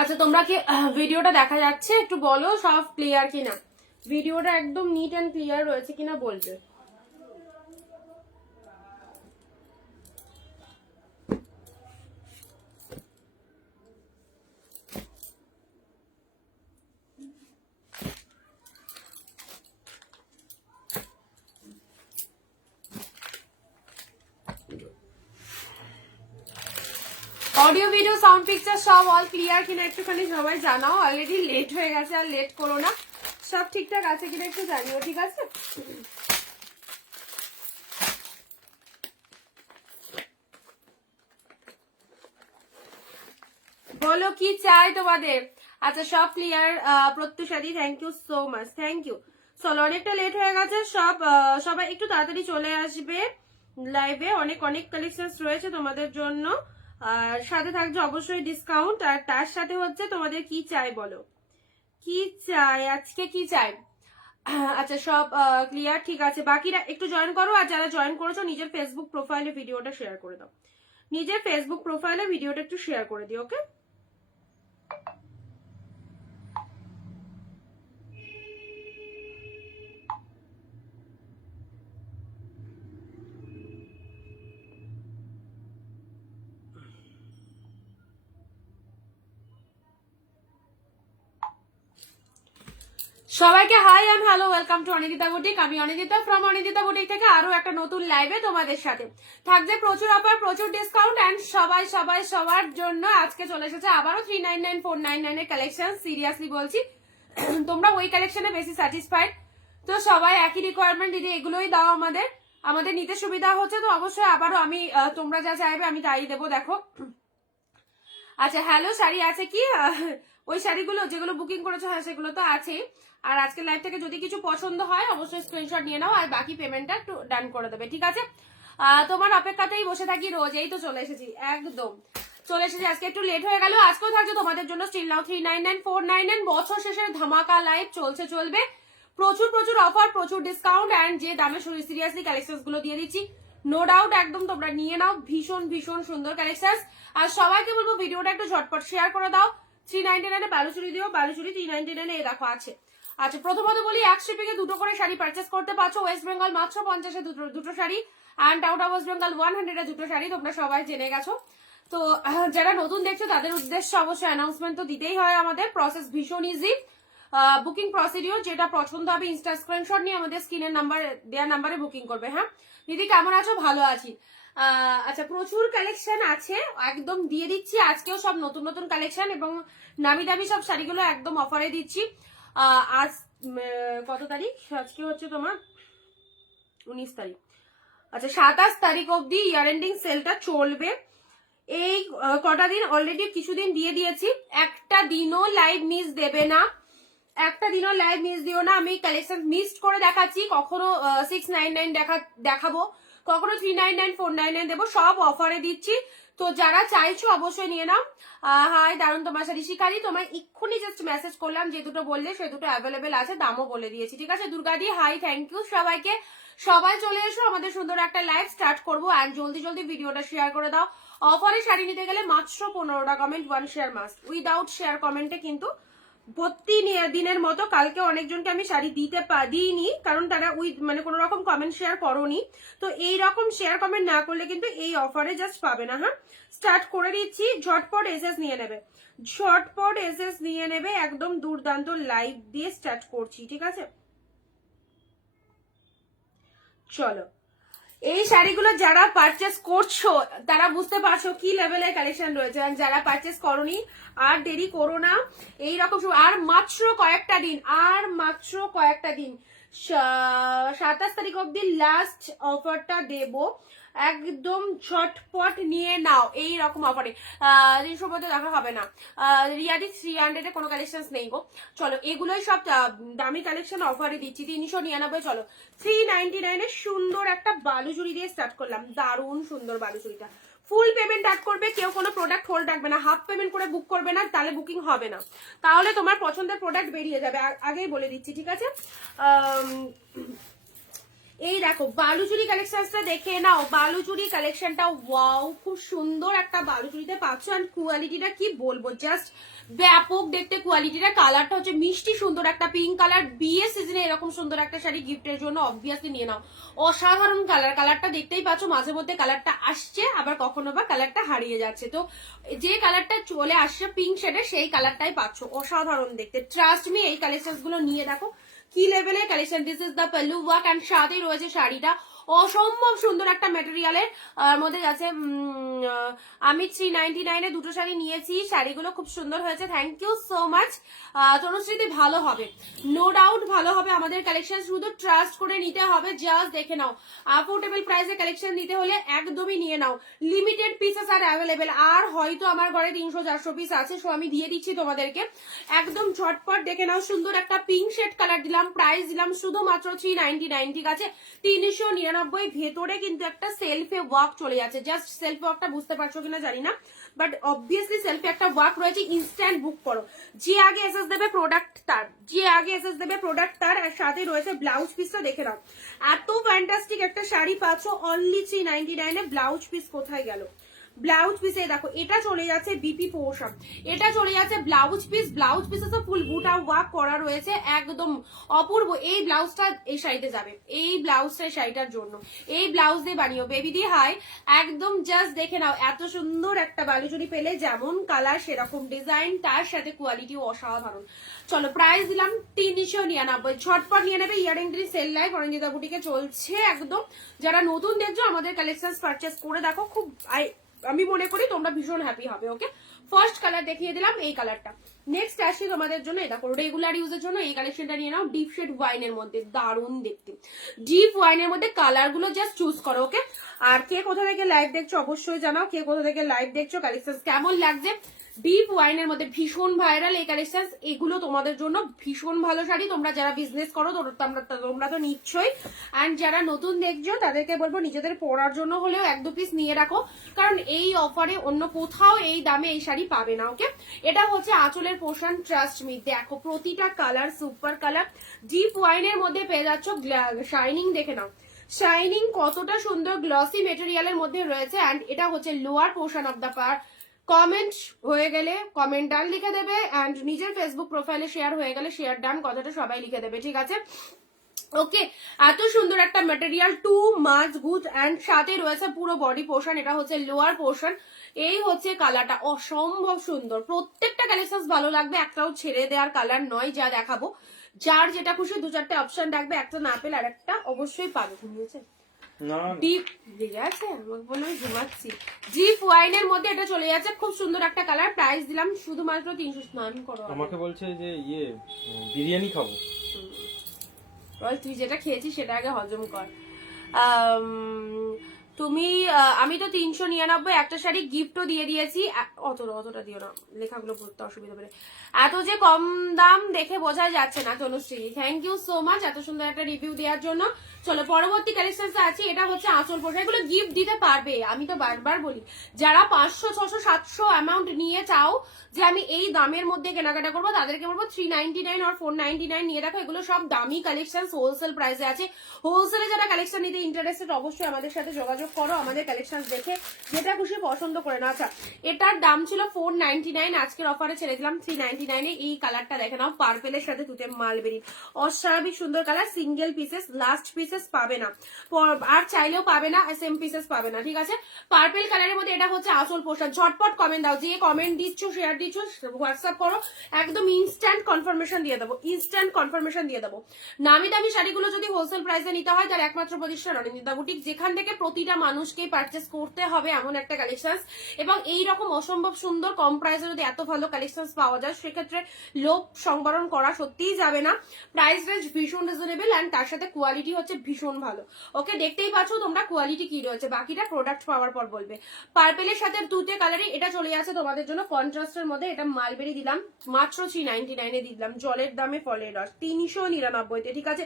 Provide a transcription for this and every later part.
আচ্ছা তোমরা কি ভিডিওটা দেখা যাচ্ছে? একটু বলো সব ক্লিয়ার কিনা, ভিডিওটা একদম নিট অ্যান্ড ক্লিয়ার রয়েছে কিনা বলবে। অডিও ভিডিও সাউন্ড পিকচার সব অল ক্লিয়ার কিনা একটুখানি সবাই জানাও। অলরেডি লেট হয়ে গেছে, আর লেট করো না। সব ঠিকঠাক আছে কিনা একটু জানিও, ঠিক আছে? বলো কি চাই তোমাদের। আচ্ছা সব ক্লিয়ার প্রত্যুষাদি, thank you so much, thank you. চলো অনেকটা লেট হয়ে গেছে, সবাই একটু তাড়াতাড়ি চলে আসবে লাইভে। অনেক অনেক কালেকশন রয়েছে তোমাদের জন্য, আর সাথে থাকছে অবশ্যই ডিসকাউন্ট, আর তার সাথে হচ্ছে তোমাদের কি চাই বলো, কি চাই আজকে, কি চাই। আচ্ছা সব ক্লিয়ার, ঠিক আছে। বাকিরা একটু জয়েন করো, আর যারা জয়েন করেছো নিজের ফেসবুক প্রোফাইলে ভিডিওটা শেয়ার করে দাও। নিজের ফেসবুক প্রোফাইলে ভিডিওটা একটু শেয়ার করে দিও, ওকে? সবাইকে hi and hello, welcome to Anindita boutique. আমি অনিদিতা ফ্রম অনিদিতা বুটিক থেকে আরো একটা নতুন লাইভে তোমাদের সাথে। থাকবে প্রচুর অফার, প্রচুর ডিসকাউন্ট, এন্ড সবাই সবাই সবার জন্য আজকে চলে এসেছে আবারও 399 499 এর কালেকশন। সিরিয়াসলি বলছি তোমরা ওই কালেকশনে বেশি স্যাটিসফাইড, তো সবাই একই রিকোয়ারমেন্ট, দিদি এগুলোই দাও আমাদের, আমাদের নিতে সুবিধা হচ্ছে। তো অবশ্যই আবারও আমি তোমরা যা চাইবে আমি তাই দেবো। দেখো আচ্ছা হ্যালো, শাড়ি আছে কি? ওই শাড়িগুলো যেগুলো বুকিং করেছো, হ্যাঁ সেগুলো তো আছে। আর আজকে লাইভ থেকে যদি কিছু পছন্দ হয় অবশ্যই স্ক্রিনশট নিয়ে নাও, আর বাকি পেমেন্টটা একটু ডান করে দেবে, ঠিক আছে? তোমার অপেক্ষাতেই বসে থাকি রোজ, এই তো চলে এসেছি, একদম চলে এসেছি। আজকে একটু লেট হয়ে গেল, আজকেও থাকছে তোমাদের জন্য স্টিল নাও 399 499 বছর শেষের ধামাকা লাইভ চলবে। প্রচুর প্রচুর অফার, প্রচুর ডিসকাউন্ট, এন্ড যে দামে সিরিয়াসলি কালেকশন গুলো দিয়ে দিচ্ছি, নো ডাউট একদম তোমরা নিয়ে নাও। ভীষণ ভীষণ সুন্দর কালেকশন। আর সবাইকে বলবো ভিডিওটা একটু ঝটপট শেয়ার করে দাও। 399 এ বালুচুরি দিও, বালুচুরি 399 এ দেখো আছে। আচ্ছা প্রথমত বলি, এক শিপিং এ দুটো করে শাড়ি পারচেস করতে পারছো। ওয়েস্ট বেঙ্গল মাত্র 50 এ দুটো sari, and out of West Bengal 100 এ দুটো শাড়ি, তোমরা সবাই জেনে গেছো। তো যারা নতুন দেখছো তাদের উদ্দেশ্যে অবশ্যই অ্যানাউন্সমেন্ট তো দিতেই হয়। আমাদের প্রসেস ভীষণ ইজি। বুকিং প্রসিডিওর যেটা পছন্দ হবে ইনস্টা স্ক্রিনশট নিয়ে আমাদের স্ক্রিনের নাম্বার দেওয়া নাম্বারে বুকিং করবে। হ্যাঁ দিদি কেমন আছো? ভালো আছি। আচ্ছা প্রচুর কালেকশন আছে, একদম দিয়ে দিচ্ছি আজকেও সব নতুন নতুন কালেকশন, এবং নামি দামি সব শাড়িগুলো একদম অফারে দিচ্ছি। আজ কত তারিখ? আজকে হচ্ছে তোমার 19 তারিখ। আচ্ছা 27 তারিখ অব্দি ইয়ার এন্ডিং সেলটা চলবে। এই কটা দিন অলরেডি কিছুদিন দিয়ে দিয়েছি, একটা দিনও লাইভ মিস দেবে না, একটা দিনও লাইভ মিস দিও না। আমি কালেকশন মিস করে দেখাচ্ছি, কখনো 699 দেখাবো, কখনো 399 499 দেবো, সব অফারে দিচ্ছি। তো যারা চাইছো অবশ্যই নিয়ে নাও। হাই দারুণ তোমার শাড়ি শিকারি, তোমায় এক্ষুনি জাস্ট মেসেজ করলাম, যে দুটো বললে সে দুটো অ্যাভেলেবেল আছে, দামও বলে দিয়েছি, ঠিক আছে? দুর্গাদি হাই, থ্যাংক ইউ সবাইকে। সবাই চলে এসো, আমাদের সুন্দর একটা লাইভ স্টার্ট করবো, অ্যান্ড জলদি জলদি ভিডিওটা শেয়ার করে দাও। অফারে শাড়ি নিতে গেলে মাত্র 15টা comment, 1 share must. Without share কমেন্টে কিন্তু প্রতি দিনের মতো কালকে অনেকজনকে আমি শাড়ি দিইনি, কারণ তারা মানে কোনো রকম কমেন্ট শেয়ার করোনি। তো এই রকম শেয়ার কমেন্ট না করলে কিন্তু এই অফারে জাস্ট পাবে না। হ্যাঁ স্টার্ট করে দিচ্ছি, ঝটপট এসএস নিয়ে নেবে, ঝটপট এসএস নিয়ে নেবে, একদম দুর্দান্ত লাইভ দিয়ে স্টার্ট করছি, ঠিক আছে? চলো এই শাড়িগুলো যারা পারচেস করছো তারা বুঝতে পারছো কি লেভেলের কালেকশন রয়েছে, আর যারা পারচেস করোনি আর দেরি করো না। এইরকম আর মাত্র কয়েকটা দিন, আর মাত্র কয়েকটা দিন, 27 তারিখ অব্দি লাস্ট অফারটা দেব, একদম ঝটপট নিয়ে নাও এই রকম অফারে। সময় তো দেখা হবে না, রিয়াদি 300 এ কোনো কালেকশন নেই গো। চলো এগুলোই সব দামি কালেকশন অফারে দিচ্ছি, 399। চলো 399 এ সুন্দর একটা বালুচুরি দিয়ে স্টার্ট করলাম, দারুণ সুন্দর বালুচুরিটা। ফুল পেমেন্ট অ্যাড করবে, কেউ কোনো প্রোডাক্ট হোল্ড রাখবে না, হাফ পেমেন্ট করে বুক করবে না, তাহলে বুকিং হবে না, তাহলে তোমার পছন্দের প্রোডাক্ট বেরিয়ে যাবে, আগেই বলে দিচ্ছি, ঠিক আছে? এই দেখো বালুচুরি কালেকশনটা দেখে নাও, বালুচুরি কালেকশনটা ওয়াও, খুব সুন্দর একটা বালুচুরিতে পাচ্ছ। আর কোয়ালিটিটা কি বলবো, জাস্ট ব্যাপক দেখতে কোয়ালিটিটা। কালারটা হচ্ছে মিষ্টি সুন্দর একটা পিঙ্ক কালার। বিয়ে সিজনে এরকম সুন্দর একটা শাড়ি গিফটের জন্য অবভিয়াসলি নিয়ে নাও। অসাধারণ কালার, কালারটা দেখতেই পাচ্ছ, মাঝে মধ্যে কালারটা আসছে আবার কখনো বা কালারটা হারিয়ে যাচ্ছে। তো যে কালারটা চলে আসছে পিঙ্ক শেডে সেই কালারটাই পাচ্ছ, অসাধারণ দেখতে। ট্রাস্ট মি, এই কালেকশন গুলো নিয়ে দেখো কি লেভেলের collection. This is the pallu work and সাথে রয়েছে শাড়িটা অসম্ভব সুন্দর একটা ম্যাটেরিয়ালের মধ্যে আছে। আমি 399 এ দুটো শাড়ি নিয়েছি, শাড়িগুলো খুব সুন্দর হয়েছে। থ্যাংক ইউ সো মাচ তনুশ্রীতে, ভালো হবে নো ডাউট, ভালো হবে আমাদের কালেকশন। শুধু ট্রাস্ট করে নিতে হবে, জাস্ট দেখে নাও। অ্যাফোর্ডেবল প্রাইসে কালেকশন নিতে হলে একদমই নিয়ে নাও। লিমিটেড পিসেস আর অ্যাভেলেবেল, আর হয়তো আমার ঘরে 300-400 পিস আছে, সো আমি দিয়ে দিচ্ছি তোমাদেরকে একদম ঝটপট। দেখে নাও, সুন্দর একটা পিঙ্ক শেড কালার দিলাম, প্রাইস দিলাম শুধুমাত্র 399, ঠিক আছে 399। ভেতরে কিন্তু একটা সেলফে ওয়ার্ক চলে যাচ্ছে, জাস্ট সেলফ ওয়ার্কটা বুঝতে পারছো কিনা জানি না, বাট অবভিয়াসলি সেলফে একটা ওয়ার্ক রয়েছে। ইনস্ট্যান্ট বুক করো, যে আগে এসএস দেবে প্রোডাক্ট তার, যে আগে এসএস দেবে প্রোডাক্ট তার। আর সাথে রয়েছে ব্লাউজ পিসটা দেখে নাও, এত ফ্যান্টাস্টিক একটা শাড়ি পাচ্ছ অনলি 399 এ। ব্লাউজ পিস কোথায় গেল? ব্লাউজ পিসে দেখো, এটা চলে যাচ্ছে বিপি পোর্শন, এটা চলে যাচ্ছে ব্লাউজ পিস। ব্লাউজ পিসে তো ফুল বুটা ওয়ার্ক করা রয়েছে, একদম অপূর্ব। এই ব্লাউজটা এই শাড়িতে যাবে, এই ব্লাউজটা শাড়িটার জন্য, এই ব্লাউজ দিয়ে বানিও বেবি দি হাই। একদম জাস্ট দেখে নাও, এত সুন্দর একটা বালুচুরি পেলে, যেমন কালার সেরকম ডিজাইন, তার সাথে কোয়ালিটি অসাধারণ। চলো প্রাইস দিলাম 399, ঝটপট নিয়ে নেবে। ইয়ারিং ট্রি সেল লাইভ অরঞ্জিতা বুটিকে চলছে একদম। যারা নতুন দেখছো আমাদের কালেকশন পারচেস করে দেখো, খুব আমি মনে করি তোমরা ভীষণ হ্যাপি হবে। ওকে, ফার্স্ট কালার দেখিয়ে দিলাম এই কালারটা। নেক্সট আসি তোমাদের জন্য, দেখো রেগুলার ইউজের জন্য এই কালেকশনটা নিয়ে নাও। ডিপ শেড ওয়াইনের মধ্যে দারুণ দেখতে, ডিপ ওয়াইনের মধ্যে কালার গুলো জাস্ট চুজ করো। ওকে, আর কে কোথা থেকে লাইভ দেখছো অবশ্যই জানাও, কে কোথা থেকে লাইভ দেখছো, কালেকশন কেমন লাগছে। ডিপ ওয়াইনের মধ্যে ভীষণ ভাইরাল এই কালেকশন, এগুলো তোমাদের জন্য ভীষণ ভালো শাড়ি। তোমরা যারা বিজনেস করো তোমরা তো নিচ্ছই, অ্যান্ড যারা নতুন দেখছো তাদেরকে বলবো নিজেদের পরার জন্য হলেও 1-2 পিস নিয়ে রাখো, কারণ এই অফারে অন্য কোথাও এই দামে এই শাড়ি পাবে না। ওকে, এটা হচ্ছে আঁচলের পোর্শন, ট্রাস্ট মি। দেখো প্রতিটা কালার সুপার কালার। ডিপ ওয়াইনের মধ্যে পেয়ে যাচ্ছ শাইনিং, দেখে নাও শাইনিং কতটা সুন্দর, গ্লসি মেটেরিয়ালের মধ্যে রয়েছে। অ্যান্ড এটা হচ্ছে lower portion of the per. Comment হয়ে গেলে কমেন্ট ডান লিখে দেবে, অ্যান্ড নিজের ফেসবুক প্রোফাইলে শেয়ার হয়ে গেলে শেয়ার ডান কথাটা সবাই লিখে দেবে, ঠিক আছে। ওকে, এত সুন্দর একটা material, too much good. And সাথে রয়েছে পুরো বডি পোর্শন, এটা হচ্ছে লোয়ার পোর্শন। এই হচ্ছে কালারটা অসম্ভব সুন্দর। প্রত্যেকটা কালেকশন ভালো লাগবে, একটাও ছেড়ে দেওয়ার কালার নয়। যা দেখাবো, যার যেটা খুশি 2-4টে অপশন রাখবে, একটা না পেলে আর একটা অবশ্যই পাবে। ঘুমিয়েছে ডিপ দিকে আছে, আমার মনে হয় ঘুমাচ্ছি। ডিপ ওয়াইনের মধ্যে এটা চলে যাচ্ছে, খুব সুন্দর একটা কালার। প্রাইস দিলাম শুধুমাত্র 300। স্নান করো, আমাকে বলছে যে বিরিয়ানি খাবো। বল তুই যেটা খেয়েছিস সেটা আগে হজম কর। তুমি আমি তো 399 একটা শাড়ি গিফটও দিয়ে দিয়েছি। অতটা দিও না, লেখাগুলো পড়তে অসুবিধা হবে। এত যে কম দাম দেখে বোঝা যাচ্ছে না Tanushree, thank you so much এত সুন্দর একটা রিভিউ দেওয়ার জন্য। চলো পরবর্তী কালেকশন আছে, এটা হচ্ছে আঁচল পোশাক। এগুলো গিফট দিতে পারবে, আমি তো বারবার বলি, যারা 500, 600, 700 অ্যামাউন্ট নিয়ে চাও যে আমি এই দামের মধ্যে কেনাকাটা করবো, তাদেরকে বলবো 399 আর 499 নিয়ে দেখো। এগুলো সব দামি কালেকশন, হোলসেল প্রাইসে আছে। হোলসেলে যারা কালেকশন নিতে ইন্টারেস্টেড অবশ্যই আমাদের সাথে যোগাযোগ করো, আমাদের কালেকশন দেখে যেটা খুশি পছন্দ করে না। আচ্ছা, এটার দাম ছিল 499, আজকের অফারে ছেড়ে দিলাম 399 এ। এই কালারটা দেখে নাও, পার্পেলের সাথে তুতে মালবেরি, অস্বাভাবিক সুন্দর colour. Single pieces, last pieces পাবে না, আর চাইলেও পাবে না, সেম পিসেস পাবে না, ঠিক আছে। পার্পেল কালারের মধ্যে এটা হচ্ছে আঁচল পোশাক। ঝটপট কমেন্ট দাও, যে কমেন্ট দিচ্ছ শেয়ার দিচ্ছ হোয়াটসঅ্যাপ করো, একদম ইনস্ট্যান্ট কনফার্মেশন দিয়ে দেবো, ইনস্ট্যান্ট কনফার্মেশন দিয়ে দেবো। নামি দামি শাড়িগুলো যদি হোলসেল প্রাইসে নিতে হয়, তার একমাত্র প্রতিষ্ঠান অনিন্দিতা বুটিক, যেখান থেকে প্রতিটা মানুষকে পারচেস করতে হবে এমন একটা কালেকশন। এবং এইরকম অসম্ভব সুন্দর কম প্রাইসে যদি এত ভালো কালেকশন পাওয়া যায়, সেক্ষেত্রে লোভ সংবরণ করা সত্যিই যাবে না। প্রাইস রেঞ্জ ভীষণ রিজনেবল, অ্যান্ড তার সাথে কোয়ালিটি হচ্ছে ভীষণ ভালো। ওকে, দেখতেই পাচ্ছ তোমরা কোয়ালিটি কি রয়েছে, বাকিটা প্রোডাক্ট পাওয়ার পর বলবে। পার্পেলের সাথে দুটো কালারে এটা চলে যাচ্ছে তোমাদের জন্য কন্ট্রাস্টের মধ্যে। এটা মালবেরি দিলাম মাত্র 399 এ দিলাম, জলের দামে ফলের রস 399 তে, ঠিক আছে।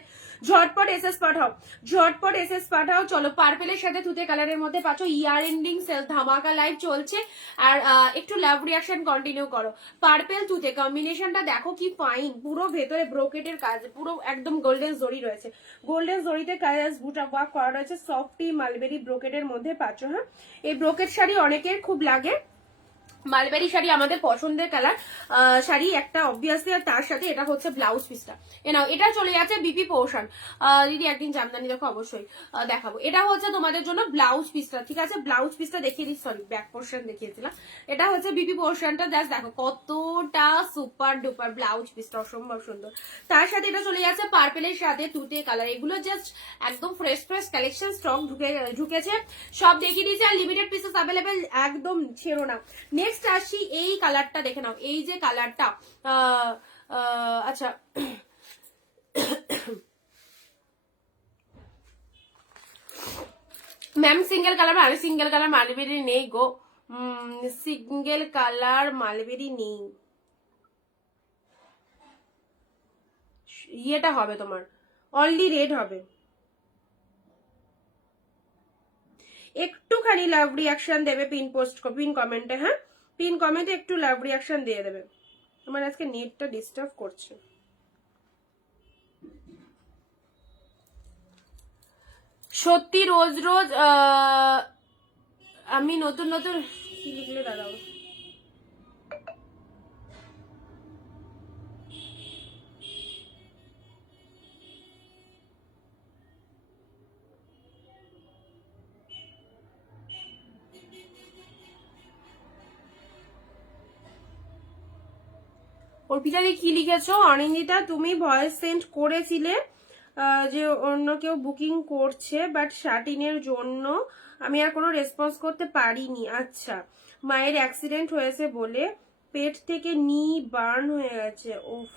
ঝটপট এসএস পাঠাও, ঝটপট এসএস পাঠাও। চলো পার্পেলের সাথে তুতে কালারের মধ্যে পাচ্ছ ইয়ার এন্ডিং সেল ধামাকা ধামাকা লাইভ চলছে। আর একটু লাভ রিয়াকশন কন্টিনিউ করো। পার্পেল তুতে কম্বিনেশনটা দেখো কি ফাইন, পুরো ভেতরে ব্রোকেটের কাজ, পুরো একদম গোল্ডেন জরি রয়েছে, গোল্ডেন জরিতে কাজ বুটা ওয়ার্ক করা রয়েছে, সফটি মালবেরি ব্রোকেটের মধ্যে পাচ্ছ। হ্যাঁ, এই ব্রোকেট শাড়ি অনেকের খুব লাগে, মালবেরি শাড়ি আমাদের পছন্দের কালার শাড়ি একটা অবভিয়াসলি। আর তার সাথে এটা হচ্ছে ব্লাউজ পিসটা, নাও এটা চলে যাচ্ছে বিপি পোর্শন। দিদি একদিন জামদানি দেখো অবশ্যই দেখাবো। এটা হচ্ছে তোমাদের জন্য ব্লাউজ পিসটা, ঠিক আছে? ব্লাউজ পিসটা দেখিয়ে দিই, সরি ব্যাক পোর্শন দেখিয়েছিলাম। এটা হচ্ছে বিপি পোর্শনটা, জাস্ট দেখো কতটা সুপার ডুপার ব্লাউজ পিসটা, অসম্ভব সুন্দর। তার সাথে এটা চলে যাচ্ছে পার্পেলের সাথে তুতে কালার। এগুলো জাস্ট একদম ফ্রেশ ফ্রেশ কালেকশন স্টক ঢুকেছে, সব দেখিয়ে দিয়েছে। আর লিমিটেড পিসেস অ্যাভেলেবেল, একদম ছেড়ো না। নেক্সট আসি এই কালারটা দেখে নাও, এই যে কালারটা, আচ্ছা ম্যাম সিঙ্গেল কালার, আরে সিঙ্গেল কালার মালবেরি নেই গো, সিঙ্গেল কালার মালবেরি নেই। ইয়েটা হবে তোমার অনলি রেড হবে। একটুখানি লাভ রিয়াকশন দেবে পিন পোস্ট, পিন কমেন্টে। হ্যাঁ, পিন কমেন্টে একটু লাভ রিয়াকশন দিয়ে দেবে। আমার আজকে নেটটা ডিস্টার্ব করছে। সত্যি রোজ রোজ আমি নতুন নতুন কি লিখলে দাঁড়াও, অর্পিতাদি কি লিখেছো? অনিন্দিতা তুমি ভয়েস সেন্ড করেছিলে যে অন্য কেউ বুকিং করছে, বাট শার্টিনের জন্য আমি আর কোনো রেসপন্স করতে পারিনি। আচ্ছা, মায়ের অ্যাক্সিডেন্ট হয়েছে বলে পেট থেকে নি বার্ন হয়ে গেছে। ওফ,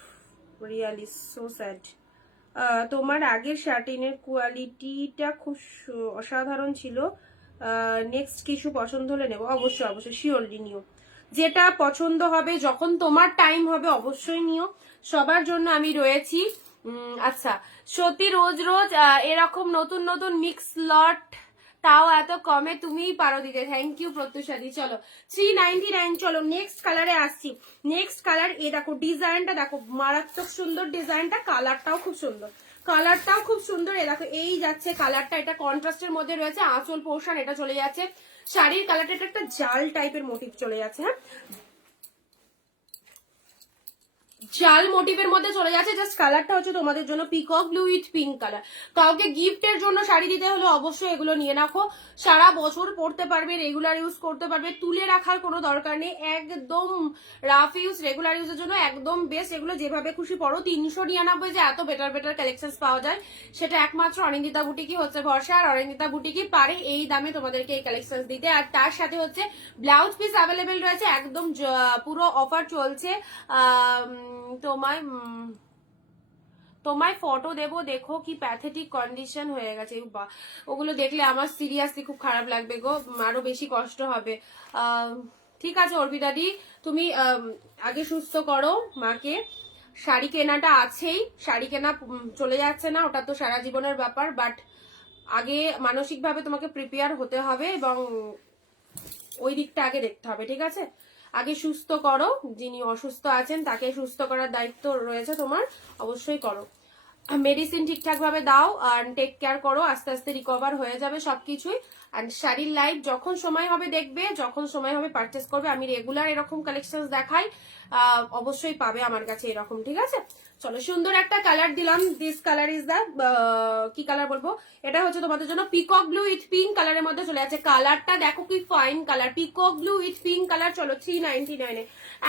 রিয়ালি সো স্যাড। তোমার আগের শার্টিনের কোয়ালিটিটা খুব অসাধারণ ছিল। নেক্সট কিছু পছন্দ হলে নেবো। অবশ্যই অবশ্যই, শিওরলি নিও, যেটা পছন্দ হবে যখন তোমার টাইম হবে অবশ্যই নিও, সবার জন্য আমি রয়েছি। আচ্ছা, সত্যি রোজ রোজ এরকম নতুন নতুন মিক্স লট, তাও এত কমে, তুমিই পারো দিতে। থ্যাংক ইউ প্রত্যুষাদি। চলো 399। চলো নেক্সট কালারে আসছি। নেক্সট কালার, এ দেখো ডিজাইনটা দেখো, মারাত্মক সুন্দর ডিজাইনটা, কালারটাও খুব সুন্দর, কালারটাও খুব সুন্দর। এ দেখো এই যাচ্ছে কালারটা, এটা কন্ট্রাস্টের মধ্যে রয়েছে, আঁচল পোর্শন এটা চলে যাচ্ছে। শাড়ির কালারটা একটা জাল টাইপের মোটিভ চলে যাচ্ছে। হ্যাঁ, জাল মোটিভের মধ্যে চলে যাচ্ছে। জাস্ট কালারটা হচ্ছে তোমাদের জন্য peacock blue with pink colour. কাউকে গিফটের জন্য শাড়ি দিতে হলে অবশ্যই এগুলো নিয়ে রাখো, সারা বছর পরতে পারবে, রেগুলার ইউজ করতে পারবে, তুলে রাখার কোনো দরকার নেই, একদম রাফ ইউজ, রেগুলার ইউজের জন্য একদম বেস্ট। এগুলো যেভাবে খুশি পরো। 399 যে এত বেটার বেটার কালেকশন পাওয়া যায় সেটা একমাত্র অনিন্দিতা বুটিকই হচ্ছে ভরসা। আর অনিন্দিতা বুটিকই পারে এই দামে তোমাদেরকে এই কালেকশন দিতে। আর তার সাথে হচ্ছে ব্লাউজ পিস অ্যাভেলেবেল রয়েছে, একদম পুরো অফার চলছে। তোমায় তোমায় ফটো দেবো, দেখো কি প্যাথেটিক কন্ডিশন হয়ে গেছে। ওগুলো দেখলে আমার সিরিয়াসলি খুব খারাপ লাগবে গো, আরো বেশি কষ্ট হবে। ঠিক আছে অর্পিতাদি, তুমি আগে সুস্থ করো মাকে। শাড়ি কেনাটা আছেই, শাড়ি কেনা চলে যাচ্ছে না, ওটা তো সারা জীবনের ব্যাপার, বাট আগে মানসিকভাবে তোমাকে প্রিপেয়ার হতে হবে এবং ওই দিকটা আগে দেখতে হবে, ঠিক আছে? আগে সুস্থ করো, যিনি অসুস্থ আছেন তাকে সুস্থ করার দায়িত্ব রয়েছে তোমার, অবশ্যই করো। মেডিসিন ঠিকঠাক ভাবে দাও আর টেক কেয়ার করো, আস্তে আস্তে রিকভার হয়ে যাবে সবকিছুই। অ্যান্ড শাড়ির লাইভ যখন সময় হবে দেখবে, যখন সময় হবে পারচেস করবে। আমি রেগুলার এরকম কালেকশন দেখাই, অবশ্যই পাবে আমার কাছে এরকম, ঠিক আছে? চলো, সুন্দর একটা কালার দিলাম। দিস কালার ইজ দ্য, কি কালার বলবো, এটা হচ্ছে তোমাদের জন্য পিকক ব্লু উইথ পিঙ্ক কালারের মধ্যে চলে যাচ্ছে। কালারটা দেখো কি fine colour, peacock blue with pink colour. চলো 399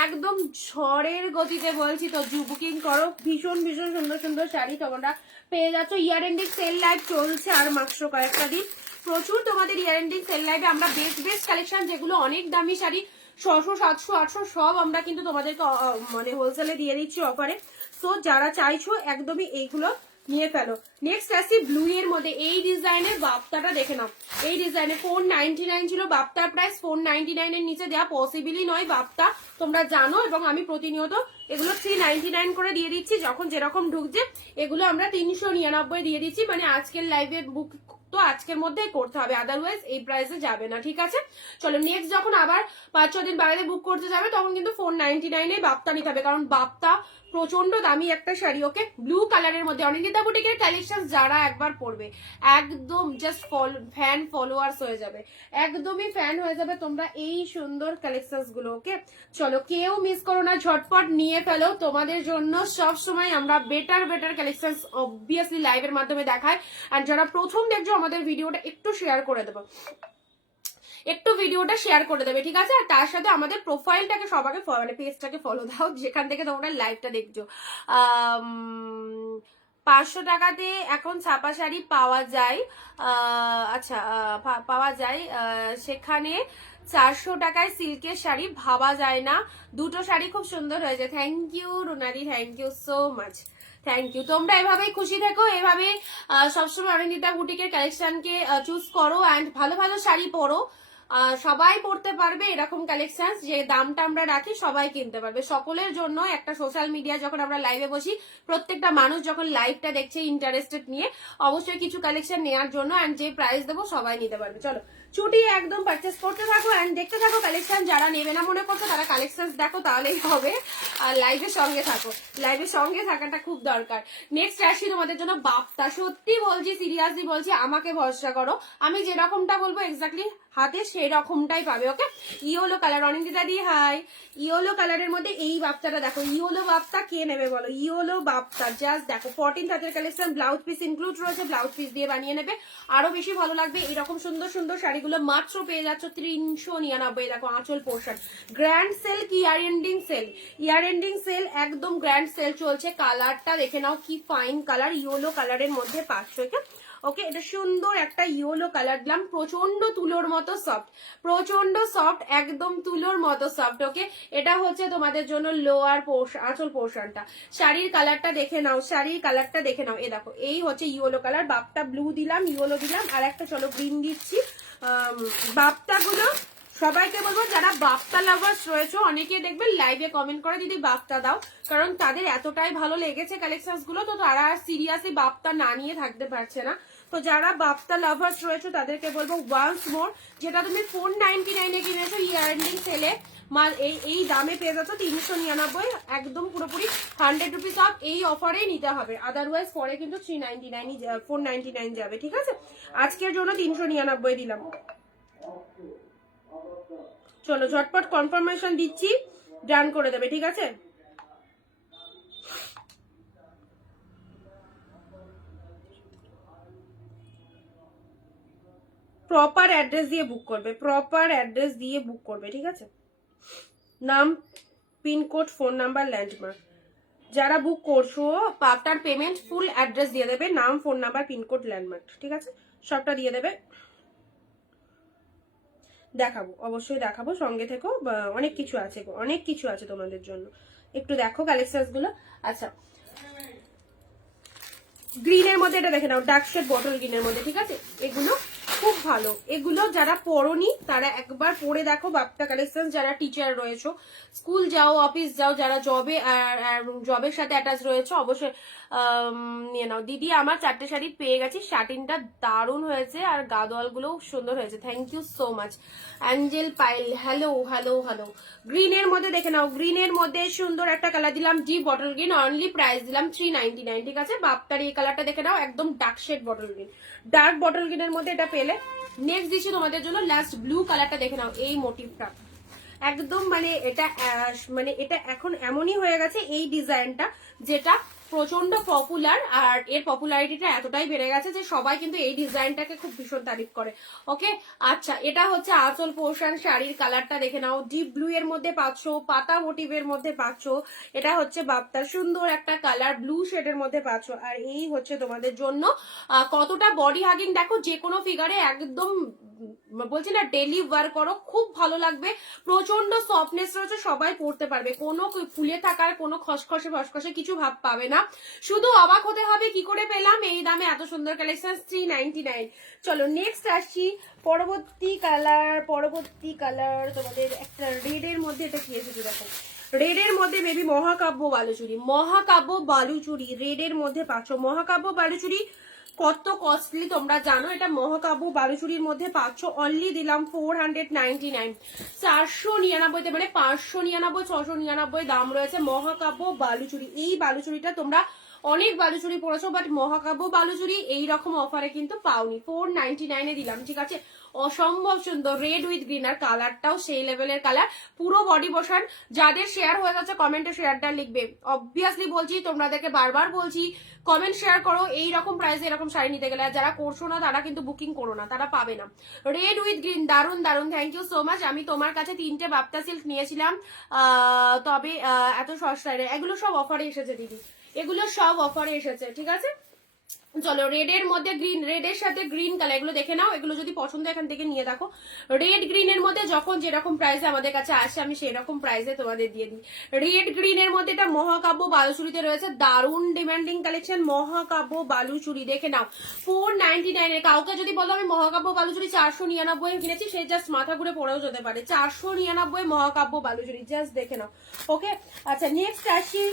একদম ঝড়ের গতিতে বলছি তো, বুকিং করো। ভীষণ ভীষণ সুন্দর সুন্দর শাড়ি তোমরা পেয়ে যাচ্ছ। ইয়ার এন্ডিং সেল লাইভ চলছে আর মাত্র কয়েকটা দিন, প্রচুর তোমাদের ইয়ার এন্ডিং সেল লাইভে আমরা বেস্ট বেস্ট কালেকশন, যেগুলো অনেক দামি শাড়ি 600 700 800 সব আমরা কিন্তু তোমাদেরকে মানে হোলসেলে দিয়ে দিচ্ছি অফারে। সো যারা চাইছো একদমই এইগুলো নিয়ে ফেলো। নেক্সট আসি ব্লু এর মধ্যে, এই ডিজাইনের বাপ্তাটা দেখে নাও। এই ডিজাইনে 499 ছিল বাপ্তার প্রাইস, 499 এর নিচে দেওয়া পসিবলই নয় বাপ্তা, তোমরা জানো। এবং আমি প্রতিনিয়ত এগুলো 399 করে দিয়ে দিচ্ছি, যখন যেরকম ঢুকছে এগুলো আমরা 399 দিয়ে দিচ্ছি। মানে আজকের লাইভে বুক তো আজকের মধ্যেই করতে হবে, আদারওয়াইজ এই প্রাইসে যাবে না, ঠিক আছে? চলো নেক্সট যখন আবার 5-6 দিন বাইরে বুক করতে যাবে তখন কিন্তু 499 বাপ্তা নিতে হবে, কারণ বাপ্তা প্রচন্ড দামি একটা শাড়ি। ওকে, ব্লু কালারের মধ্যে অনিন্দিতা বুটিকের কালেকশন যারা একবার পরবে একদম জাস্ট ফ্যান ফলোয়ার্স হয়ে যাবে, একদমই ফ্যান হয়ে যাবে তোমরা এই সুন্দর কালেকশনস গুলো। ওকে চলো কেউ মিস করো না, ঝটপট নিয়ে ফেলো, তোমাদের জন্য সব সময় আমরা বেটার কালেকশনস অবভিয়াসলি লাইভের মাধ্যমে দেখাই। আর যারা প্রথম দেখছো আমাদের ভিডিওটা একটু শেয়ার করে দেবো, একটু ভিডিওটা শেয়ার করে দেবে, ঠিক আছে? আর তার সাথে আমাদের প্রোফাইলটাকে সবাইকে মানে পেজটাকে ফলো দাও, যেখান থেকে তোমরা লাইভটা দেখছো। 500 টাকাতে এখন ছাপা শাড়ি পাওয়া যায়, আচ্ছা পাওয়া যায়, সেখানে 400 টাকায় সিল্কের শাড়ি ভাবা যায় না। দুটো শাড়ি খুব সুন্দর হয়েছে, থ্যাংক ইউ রুনাদি, thank you so much, thank you. তোমরা এভাবেই খুশি থেকো, এভাবে সবসময় অনিন্দিতা বুটিকের কালেকশনকে চুজ করো অ্যান্ড ভালো ভালো শাড়ি পরো। সবাই পড়তে পারবে এরকম কালেকশন, যে দামটা আমরা রাখি সবাই কিনতে পারবে, সকলের জন্য। একটা সোশ্যাল মিডিয়া যখন আমরা লাইভে বসি, প্রত্যেকটা মানুষ যখন লাইভটা দেখছে ইন্টারেস্টেড নিয়ে, অবশ্যই কিছু কালেকশন নেওয়ার জন্য অ্যান্ড যে প্রাইস দেবো সবাই নিতে পারবে। চলো ছুটি একদম পারচেস করতে থাকো অ্যান্ড দেখতে থাকো কালেকশন। যারা নেবে না মনে করছো তারা কালেকশন দেখো, তাহলেই হবে। আর লাইভের সঙ্গে থাকো, লাইভের সঙ্গে থাকাটা খুব দরকার। নেক্সট আসি তোমাদের জন্য বাপ্তা, সত্যি বলছি, সিরিয়াসলি বলছি, আমাকে ভরসা করো, আমি যেরকমটা বলবো এক্স্যাক্টলি হাতে সেই রকমটাই পাবে। ওকে, ইয়েলো কালার, অনিন্দিতা দি হাই, ইয়েলো কালারের মধ্যে এই বাপ্তাটা দেখো, ইয়েলো বাপ্তা কে নেবে বলো? ইয়েলো বাপ্তা জাস্ট দেখো, 14 হাতের কালেকশন, ব্লাউজ পিস ইনক্লুড রয়েছে, ব্লাউজ পিস দিয়ে বানিয়ে নেবে, আরো বেশি ভালো লাগবে। এরকম সুন্দর সুন্দর শাড়িগুলো মাত্র পেয়ে যাচ্ছ 399। দেখো আঁচল পোর্শন, গ্র্যান্ড সেল কি ইয়ার এন্ডিং সেল, ইয়ার এন্ডিং সেল, একদম গ্র্যান্ড সেল চলছে। কালারটা দেখে নাও কি ফাইন কালার, ইয়েলো কালারের মধ্যে পাচ্ছ। ওকে, এটা সুন্দর একটা ইয়েলো কালার দিলাম, প্রচন্ড তুলোর মতো সফট, প্রচন্ড সফট, একদম তুলোর মতো সফট। ওকে, এটা হচ্ছে তোমাদের জন্য লোয়ার আঁচল পোর্শনটা। শাড়ির কালারটা দেখে নাও, শাড়ির কালারটা দেখে নাও, এ দেখো এই হচ্ছে ইয়েলো কালার, বাপ্তা ব্লু দিলাম, ইয়েলো দিলাম, আর একটা চলো গ্রিন দিচ্ছি। বাপ্তাগুলো সবাইকে বলবো, যারা বাপ্তা লাভার্স রয়েছে, অনেকে দেখবে লাইভে কমেন্ট করে দিদি বাপ্তা দাও, কারণ তাদের এতটাই ভালো লেগেছে কালেকশন গুলো, তো তারা সিরিয়াসলি বাপ্তা না নিয়ে থাকতে পারছে না। তো যারা বাপ্তা লাভার্স রয়েছে তাদেরকে বলবো ওয়ান্স মোর, যেটা তুমি 499 কিনেছো ইয়ার এন্ডিং সেলে, মাল এই দামে পেয়ে যাচ্ছ 399, একদম পুরোপুরি 100 রুপিস অফ, এই অফারেই নিতে হবে, আদারওয়াইজ পরে কিন্তু 399 499 যাবে, ঠিক আছে? আজকের জন্য 399 দিলাম। চলো ঝটপট কনফার্মেশন দিচ্ছি, ডান করে দেবে, ঠিক আছে? প্রপার অ্যাড্রেস দিয়ে বুক করবে, প্রপার অ্যাড্রেস দিয়ে বুক করবে, ঠিক আছে? নাম, পিনকোড, ফোন নাম্বার, ল্যান্ডমার্ক। যারা বুক করছো আফটার পেমেন্ট ফুল অ্যাড্রেস দিয়ে দেবে, নাম, ফোন নাম্বার, পিনকোড, ল্যান্ডমার্ক, ঠিক আছে? সবটা দিয়ে দেবে। দেখাবো, অবশ্যই দেখাবো, সঙ্গে থেকো, অনেক কিছু আছে, অনেক কিছু আছে তোমাদের জন্য। একটু দেখো কালেকশনস গুলো। আচ্ছা, গ্রিনের মধ্যে এটা দেখে নাও, ডার্ক শেড বটল গ্রিনের মধ্যে, ঠিক আছে? এগুলো খুব ভালো, এগুলো যারা পড়োনি তারা একবার পড়ে দেখো। বাপ্তা কালেকশন, যারা টিচার রয়েছো, স্কুল যাও, অফিস যাও, যারা জবে জবের সাথে অ্যাটাচ রয়েছে, অবশ্যই নিয়ে নাও। দিদি আমার 4টে শাড়ি পেয়ে গেছি, শাটিনটা দারুণ হয়েছে আর গাদোয়াল গুলো সুন্দর হয়েছে, thank you so much. Angel পাইল, হ্যালো হ্যালো হ্যালো। গ্রিনের মধ্যে দেখে নাও, গ্রিনের মধ্যে সুন্দর একটা কালার দিলাম, deep bottle green, only price দিলাম 399, ঠিক আছে? বাপ্তার এই কালারটা দেখে নাও, একদম dark shade bottle green, dark bottle গ্রিনের মধ্যে এটা পেলে। নেক্সট দিচ্ছি তোমাদের জন্য লাস্ট ব্লু কালারটা দেখে নাও, এই মোটিভটা একদম মানে এটা এখন এমনই হয়ে গেছে এই ডিজাইনটা, যেটা প্রচন্ড পপুলার, আর এর পপুলারিটিটা এতটাই বেড়ে গেছে যে সবাই কিন্তু এই ডিজাইনটাকে খুব ভীষণ তারিফ করে। ওকে, আচ্ছা, এটা হচ্ছে আঁচল পোর্শন, শাড়ির কালারটা দেখে নাও, ডিপ ব্লু এর মধ্যে পাচ্ছ, পাতা মোটিভের মধ্যে পাচ্ছ, এটা হচ্ছে বাপ্তার সুন্দর একটা কালার, ব্লু শেডের মধ্যে পাচ্ছ। আর এই হচ্ছে তোমাদের জন্য কতটা বডি হাগিং দেখো, যে কোনো ফিগারে একদম বলছি না, ডেলি ওয়ার করো, খুব ভালো লাগবে, প্রচন্ড সফটনেস রয়েছে, সবাই পরতে পারবে, কোনো ফুলে থাকার কোনো খসখসে ফসখসে কিছু ভাব পাবে না। শুধু অবাক হতে হবে কি করে পেলাম এই দামে এত সুন্দর কালেকশন, 399। চলো নেক্সট আসছি, পরবর্তী কালার তোমাদের একটা রেডের মধ্যে, এটা কি এসেছে দেখো, রেডের মধ্যে মেবি মহাকাব্য বালুচুরি, মহাকাব্য বালুচুরি রেডের মধ্যে পাচ্ছ, মহাকাব্য বালুচুরি কত কস্টলি তোমরা জানো। এটা মহাকাব্য বালুচুরির মধ্যে পাচ্ছ, অনলি দিলাম 499, 499, মানে 599 699 দাম রয়েছে মহাকাব্য বালুচুরি। এই বালুচুরিটা তোমরা অনেক বালুচুরি পড়েছো, বাট মহাকাব্য বালুচুরি এইরকম অফারে কিন্তু পাওনি। 499 দিলাম, ঠিক আছে। অসম্ভব সুন্দর রেড উইথ গ্রিন, আর কালারটাও সেই লেভেলের কালার, পুরো বডি বসান। যাদের শেয়ার হয়ে যাচ্ছে কমেন্টে শেয়ারটা লিখবে। অবভিয়াসলি বলছি, তোমাদেরকে বারবার বলছি, কমেন্ট শেয়ার করো। এইরকম প্রাইসে এরকম শাড়ি নিতে গেলে, আর যারা করছো না তারা কিন্তু বুকিং করো না, তারা পাবে না। রেড উইথ গ্রিন, দারুন দারুন, থ্যাংক ইউ সো মাচ। আমি তোমার কাছে 3টে বাপ্তা সিল্ক নিয়েছিলাম, তবে এত সস্তায় এগুলো সব অফারে এসেছে দিদি, এগুলো সব অফারে এসেছে, ঠিক আছে। চলো, রেড এর মধ্যে গ্রিন, রেড এর সাথে গ্রিন কালার, এগুলো দেখে নাও। এগুলো যদি পছন্দ এখান থেকে নিয়ে দেখো। রেড গ্রিন এর মধ্যে যখন যেরকম প্রাইসে আমাদের কাছে আসে, আমি সেরকম প্রাইসে তোমাদের দিয়ে দিই। রেড গ্রিন এর মধ্যে এটা মহাকাব্য বালুচুরিতে রয়েছে, দারুন ডিমান্ডিং কালেকশন মহাকাব্য বালুচুরি, দেখে নাও। 499 এর। কাউকে যদি বলো আমি মহাকাব্য বালুচুরি 499 কিনেছি, সে জাস্ট মাথা ঘুরে পড়েও যেতে পারে। 499 মহাকাব্য বালুচুরি, জাস্ট দেখে নাও। ওকে, আচ্ছা নেক্সট আসি।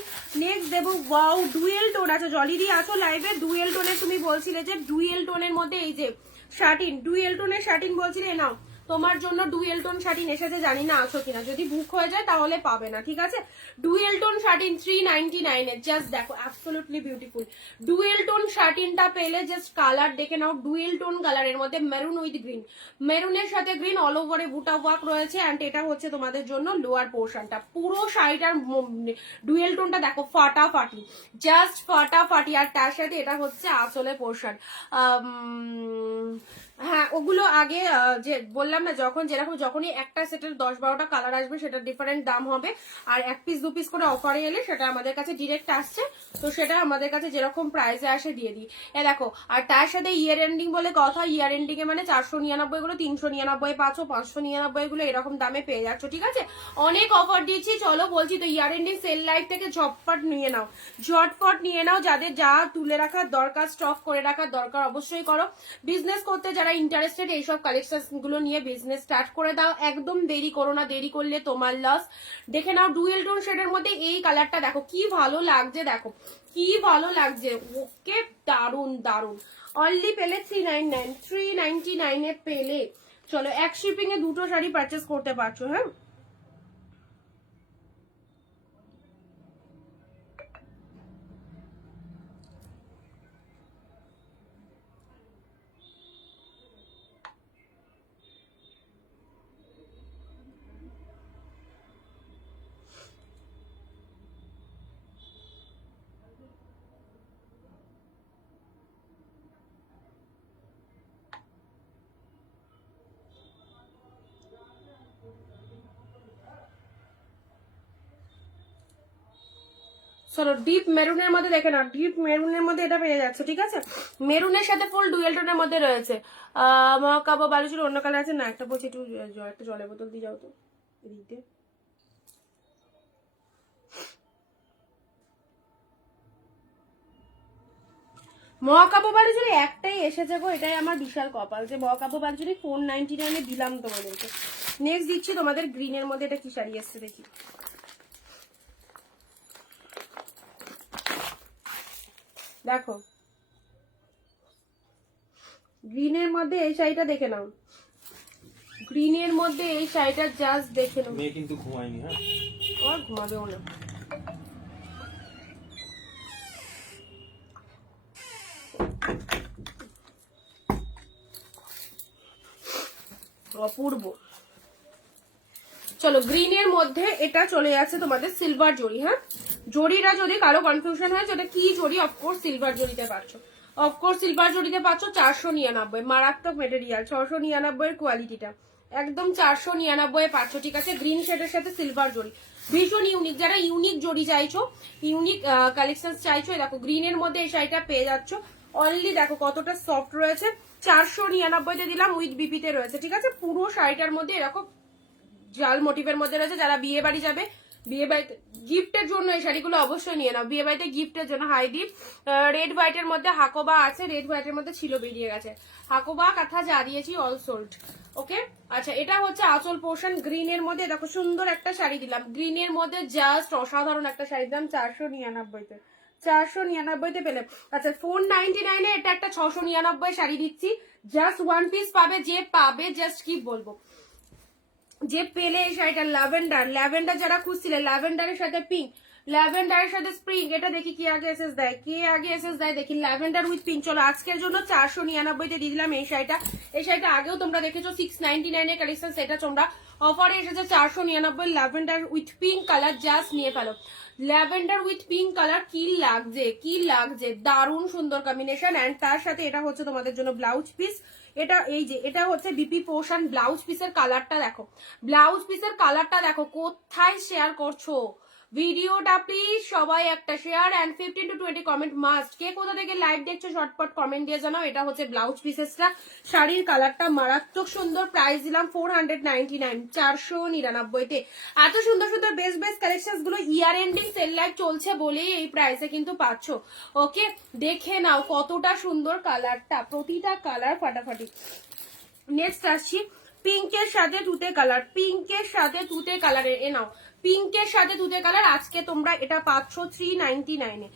নেক্সট দেবো, ওয়াও ডুয়েল টোন। আচ্ছা জলিদি আছো লাইভে, ডুয়েল টোনের তুমি বলছিলে যে ডুয়েল টোনের মধ্যে এই যে শার্টিন, ডুয়েল টোনের শার্টিন বলছিলে, নাও তোমার জন্য ডুয়েল টোন শার্টিন এসেছে, জানি না আছো কিনা। যদি বুক হয়ে যায় তাহলে পাবে না, ঠিক আছে। ডুয়েল টোন শার্টিন 399 এর, জাস্ট দেখো অ্যাবসলিউটলি বিউটিফুল। ডুয়েল টোন শার্টিনটা পেলে জাস্ট কালার দেখে নাও। ডুয়েল টোন কালারের মধ্যে মেরুন উইথ গ্রিন, মেরুনের সাথে গ্রিন, অল ওভারে বুটা ওয়ার্ক রয়েছে। অ্যান্ড এটা হচ্ছে তোমাদের জন্য লোয়ার পোর্শনটা। পুরো শাড়িটার ডুয়েল টোনটা দেখো ফাটাফাটি, জাস্ট ফাটাফাটি। আর তার সাথে এটা হচ্ছে আঁচলের পোর্শন। হ্যাঁ, ওগুলো আগে যে বললাম না, যখন যেরকম যখনই একটা সেটের 10-12টা কালার আসবে সেটার ডিফারেন্ট দাম হবে। আর 1 পিস 2 পিস করে অফারে এলে সেটা আমাদের কাছে ডিরেক্ট আসছে, তো সেটা আমাদের কাছে যেরকম প্রাইসে আসে দিয়ে দিই। দেখো, আর তার সাথে ইয়ার এন্ডিং বলে কথা, ইয়ার এন্ডিং এ মানে 499 গুলো 399 পাচ্ছ, 599 গুলো এরকম দামে পেয়ে যাচ্ছ, ঠিক আছে। অনেক অফার দিচ্ছি, চলো বলছি তো। ইয়ার এন্ডিং সেল লাইভ থেকে ঝটপট নিয়ে নাও, ঝটপট নিয়ে নাও। যাদের যা তুলে রাখার দরকার, স্টক করে রাখার দরকার, অবশ্যই করো। বিজনেস করতে যারা ইন্টারেস্টেড, এইসব কালেকশন গুলো নিয়ে বিজনেস স্টার্ট করে দাও। একদম দেরি করো না, দেরি করলে তোমার লস। দেখে নাও, ডুয়েল টোন শেডের মধ্যে এই কালারটা দেখো কি ভালো লাগছে, দেখো কি ভালো লাগছে। ওকে, দারুন দারুন। অনলি পেলে 399 এ পেলে। চলো, এক শিপিং এ 2টো শাড়ি পারচেস করতে পারছো। হ্যাঁ, চলো, ডিপ মেরুনের মধ্যে দেখে না, ডিপ মেরুনের মধ্যে এটা পেয়ে যাচ্ছে, ঠিক আছে। মেরুনের সাথে ফুল ডুয়েল টোনের মধ্যে রয়েছে। মহাকাব্য বালুচুরি অন্য কালার আছে না, একটা বলছি একটু একটা জলের বোতল দিয়ে যাও তো এদিকে। মহাকাব্য বালুচুরি একটাই এসেছে গো, এটাই আমার বিশাল কপাল যে মহাকাব্য বালুচুরি 499 দিলাম তোমাদেরকে। নেক্সট দিচ্ছি তোমাদের গ্রিনের মধ্যে, এটা কি শাড়ি এসছে দেখি। দেখো, গ্রিনের মধ্যে এই শাড়িটা দেখে নাও, গ্রিনের মধ্যে এই শাড়িটা জাস্ট দেখে নাও। মেয়ে কিন্তু ঘুমায়নি। হ্যাঁ, আর ঘুমাবেও না। অপূর্ব। চলো, গ্রিনের মধ্যে এটা চলে যাচ্ছে তোমাদের সিলভার জরি। হ্যাঁ, জরিটা যদি কারো কনফিউশন হয় যেটা কি জরি, অফকোর্স সিলভার জরিতে পাচ্ছ, অফকোর্স সিলভার জরিতে পাচ্ছ। 499, মারাত্মক মেটেরিয়াল, 699 এর কোয়ালিটিটা একদম 499 পাচ্ছ, ঠিক আছে। গ্রিন শেডের সাথে সিলভার জরি, ভীষণ ইউনিক। যারা ইউনিক জরি চাইছো, ইউনিক কালেকশন চাইছো, দেখো গ্রিনের মধ্যে এই শাড়িটা পেয়ে যাচ্ছ। অনলি দেখো কতটা সফট রয়েছে, 499 দিলাম, উইথ বিপিতে রয়েছে, ঠিক আছে। পুরো শাড়িটার মধ্যে এরকম জাল মোটিভের মধ্যে রয়েছে। যারা বিয়ে বাড়ি যাবে, বিয়ে বাড়িতে গিফটের জন্য এই শাড়িগুলো অবশ্যই নিয়ে নাও, বিয়ে বাড়িতে গিফটের জন্য। হাই ডিপ রেড হোয়াইটের মধ্যে হাকোবা আছে, রেড হোয়াইটের মধ্যে ছিল, বেরিয়ে গেছে। হাকোবা কাঁথা যা দিয়েছি অল সোল্ড। ওকে, আচ্ছা এটা হচ্ছে আঁচল পোর্শন। গ্রিনের মধ্যে দেখো সুন্দর একটা শাড়ি দিলাম, গ্রিনের মধ্যে জাস্ট অসাধারণ একটা শাড়ি দিলাম 499-তে। 499-তে পেলে। আচ্ছা 499-এ এটা একটা 699 শাড়ি দিচ্ছি, জাস্ট ওয়ান পিস পাবে, যে পাবে জাস্ট কি বলবো, যে পেলে এই শাড়িটা ল্যাভেন্ডার যারা খুঁজছিলে, ল্যাভেন্ডারের সাথে পিঙ্ক, ল্যাভেন্ডারের সাথে স্প্রিং, এটা দেখি কি আগে এসএস দেয়, কে আগে এসএস দেয় দেখি, ল্যাভেন্ডার উইথ পিঙ্ক। চলো আজকের জন্য 499-তে দিয়ে দিলাম এই শাড়িটা। এই শাড়িটা আগেও তোমরা দেখেছো 699 কালেকশন, সেটা তোমরা অফারে এসেছে 499, lavender with pink colour, just নিয়ে ফেলো। ল্যাভেন্ডার উইথ পিঙ্ক কালার, কি লাগছে কি লাগছে, দারুণ সুন্দর কম্বিনেশন। এন্ড তার সাথে এটা হচ্ছে তোমাদের জন্য ব্লাউজ পিস। এটা এই যে এটা হচ্ছে বিপি পোর্শন, ব্লাউজ পিসের কালারটা দেখো, ব্লাউজ পিসের কালারটা দেখো, কোথায় শেয়ার করছো ভিডিওটা প্লিজ সবাই একটা share and 15 to 20 comment must. কে কোথা থেকে লাইভ দেখছো শর্টপট কমেন্ট দিয়ে জানাও। এটা হচ্ছে ব্লাউজ পিসেসটা, শাড়ির কালারটা মারাত্মক সুন্দর, প্রাইস দিলাম 499, 499-তে। এত সুন্দর সুন্দর বেস্ট বেস্ট কালেকশন গুলো ইয়ার এন্ডিং সেল লাইভ চলছে বলেই এই প্রাইসে কিন্তু পাচ্ছ। ওকে, দেখে নাও কতটা সুন্দর কালারটা, প্রতিটা কালার ফাটাফাটি। নেক্সট আসছি পিঙ্কের সাথে তুতে কালার, পিঙ্কের সাথে তুতে কালারের, এ নাও পিঙ্কের সাথে তুতে কালার। আজকে তোমরা এটা পাচ্ছ 399-এ,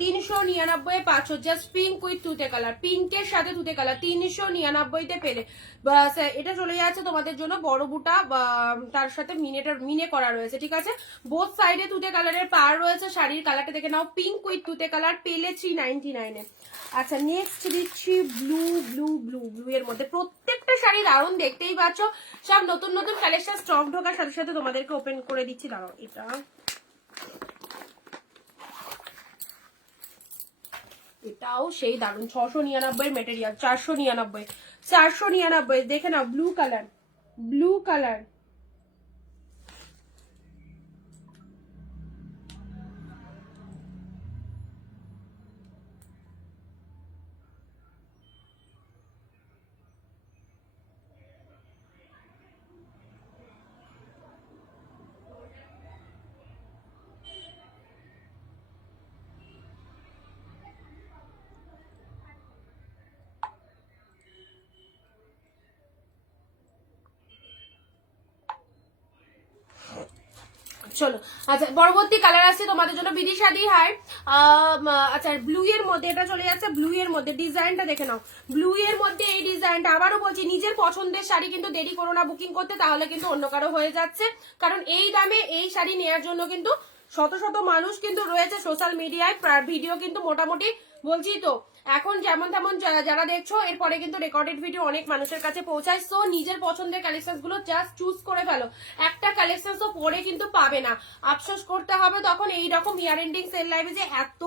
399 পাচ্ছ, জাস্ট পিঙ্ক উইথ তুতে কালার, পিঙ্কের সাথে তুতে কালার 399-তে পেলে। বাস এটা চলে যাচ্ছে তোমাদের জন্য বড় বুটা, তার সাথে মিনে করা রয়েছে, ঠিক আছে। বোথ সাইডে তুতে কালারের পার রয়েছে, শাড়ির কালারটা দেখে নাও, পিঙ্ক উইথ তুতে কালার পেলে 399-এ। আচ্ছা নেক্সট দিচ্ছি ব্লু, ব্লু ব্লু ব্লু এর মধ্যে প্রত্যেকটা শাড়ি দারুণ, দেখতেই পাচ্ছ সব নতুন নতুন কালেকশন স্টক ঢোকার সাথে সাথে তোমাদেরকে ওপেন করে দিচ্ছি। দাঁড়াও, এটাও সেই দারুণ, 699 মেটেরিয়াল, 499 দেখে নাও, ব্লু কালার, ব্লু কালার। চলো আচ্ছা পরবর্তী কালার আছে তোমাদের জন্য বিদিশাদি হাই। আচ্ছা ব্লু এর মধ্যে এটা চলে যাচ্ছে, ব্লু এর মধ্যে ডিজাইনটা দেখে নাও, ব্লু এর মধ্যে এই ডিজাইনটা। আবারও বলছি নিজের পছন্দের শাড়ি কিন্তু দেরি করো না বুকিং করতে, তাহলে কিন্তু অন্য কারো হয়ে যাচ্ছে, কারণ এই দামে এই শাড়ি নেওয়ার জন্য কিন্তু শত শত মানুষ কিন্তু রয়েছে সোশ্যাল মিডিয়ায়, ভিডিও কিন্তু মোটামুটি বলছি তো এখন যেমন তেমন যারা দেখছো, এরপরে কিন্তু রেকর্ডেড ভিডিও অনেক মানুষের কাছে পৌঁছায়। সো নিজের পছন্দের কালেকশন গুলো জাস্ট চুজ করে ফেলো, একটা কালেকশন তো পরে কিন্তু পাবে না, আফসোস করতে হবে তখন। এইরকম ইয়ার এন্ডিং সেল লাইভে যে এত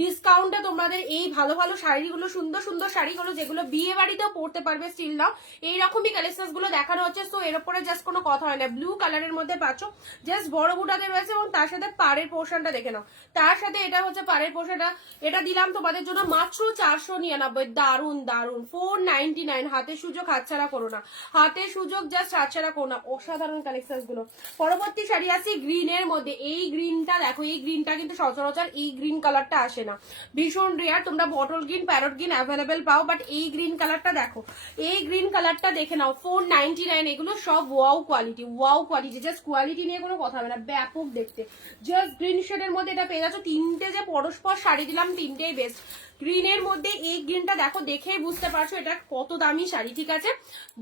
ডিসকাউন্টে তোমাদের এই ভালো ভালো শাড়িগুলো, সুন্দর সুন্দর শাড়িগুলো যেগুলো বিয়ে বাড়িতেও পরতে পারবে স্টিল নাও, এইরকমই কালেকশন গুলো দেখানো হচ্ছে। সো এর উপরে জাস্ট কোনো কথা হয় না। ব্লু কালারের মধ্যে পাচ্ছ, জাস্ট বড় বুটাতে রয়েছে এবং তার সাথে পাড়ের পোর্শনটা দেখে নাও, তার সাথে এটা হচ্ছে পাড়ের পোর্শনটা। এটা দিলাম তোমাদের জন্য মাত্র 499, দারুন দারুন, 499। হাতে সুযোগ হাতছাড়া করো না, হাতে সুযোগ জাস্ট হাতছাড়া করো না, অসাধারণ কালেকশন গুলো। পরবর্তী শাড়ি আছে গ্রিনের মধ্যে, এই গ্রিনটা দেখো, এই গ্রিনটা কিন্তু সচরাচর এই গ্রিন কালারটা আসে না, ভীষণ রেয়ার। তোমরা bottle green, parrot green available পাও, বাট এই গ্রিন কালারটা দেখো, এই গ্রিন কালারটা দেখে নাও, 499। এগুলো সব wow quality, wow quality, just quality নিয়ে কোনো কথা হবে না, ব্যাপক দেখতে। জাস্ট গ্রিন শেডের মধ্যে এটা পেয়ে যাচ্ছ। তিনটে যে পরস্পর শাড়ি দিলাম, তিনটেই বেস্ট। গ্রিনের মধ্যে এই গ্রিনটা দেখো, দেখেই বুঝতে পারছো এটা কত দামি শাড়ি, ঠিক আছে।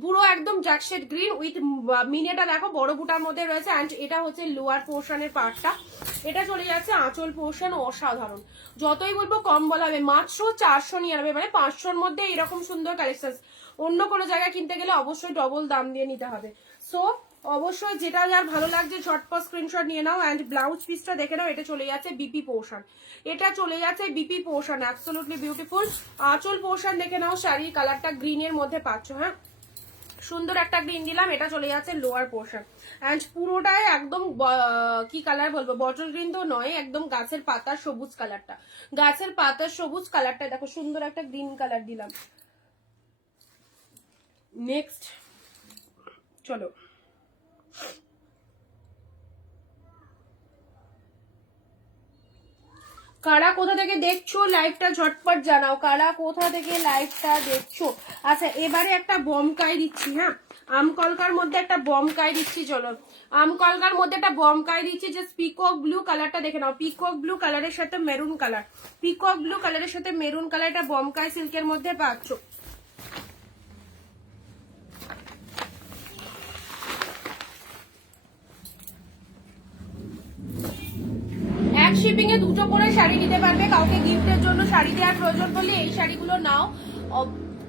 পুরো একদম জ্যাকশেড গ্রিন উইথ মিনেটা দেখো বড় বুটার মধ্যে রয়েছে। অ্যান্ড এটা হচ্ছে লোয়ার পোর্শনের পার্টটা, এটা চলে যাচ্ছে আঁচল পোর্শন, অসাধারণ। যতই বলবো কম বলা হবে, মাত্র 499, মানে 500-র মধ্যে এরকম সুন্দর কালেকশন অন্য কোনো জায়গায় কিনতে গেলে অবশ্যই ডবল দাম দিয়ে নিতে হবে। সো অবশ্যই যেটা যার ভালো লাগছে ঝটপট স্ক্রিনশট নিয়ে নাও। অ্যান্ড ব্লাউজ পিসটা দেখে নাও, এটা চলে যাচ্ছে বিপি পোর্শন, এটা চলে যাচ্ছে বিপি পোর্শন, অ্যাবসলিউটলি বিউটিফুল। আঁচল পোর্শন দেখে নাও, শাড়ির কালারটা গ্রিনের মধ্যে পাচ্ছ, হ্যাঁ সুন্দর একটা গ্রিন দিলাম। এটা চলে যাচ্ছে লোয়ার পোর্শন, অ্যান্ড পুরোটাই একদম কি কালার বলবো, বটল গ্রিন তো নয়, একদম গাছের পাতার সবুজ কালারটা, গাছের পাতার সবুজ কালারটা দেখো, সুন্দর একটা গ্রিন কালার দিলাম। নেক্সট চলো কারা কোথা থেকে দেখছো লাইভটা ঝটপট জানাও, কারা কোথা থেকে লাইভটা দেখছো। আচ্ছা এবারে একটা বমকাই দিচ্ছি, হ্যাঁ আমকলকার মধ্যে একটা বমকাই দিচ্ছি। চলো আমকলকার মধ্যে একটা বমকাই দিচ্ছি, যে পিকক ব্লু কালারটা দেখে নাও, পিকক ব্লু কালারের সাথে মেরুন কালার, পিকক ব্লু কালারের সাথে মেরুন কালার, এটা বমকাই সিল্কের মধ্যে পাচ্ছ। এক শিপিং এ দুটো করে শাড়ি নিতে পারবে, কাউকে গিফটের জন্য শাড়ি দেওয়ার প্রয়োজন পড়লে এই শাড়িগুলো নাও,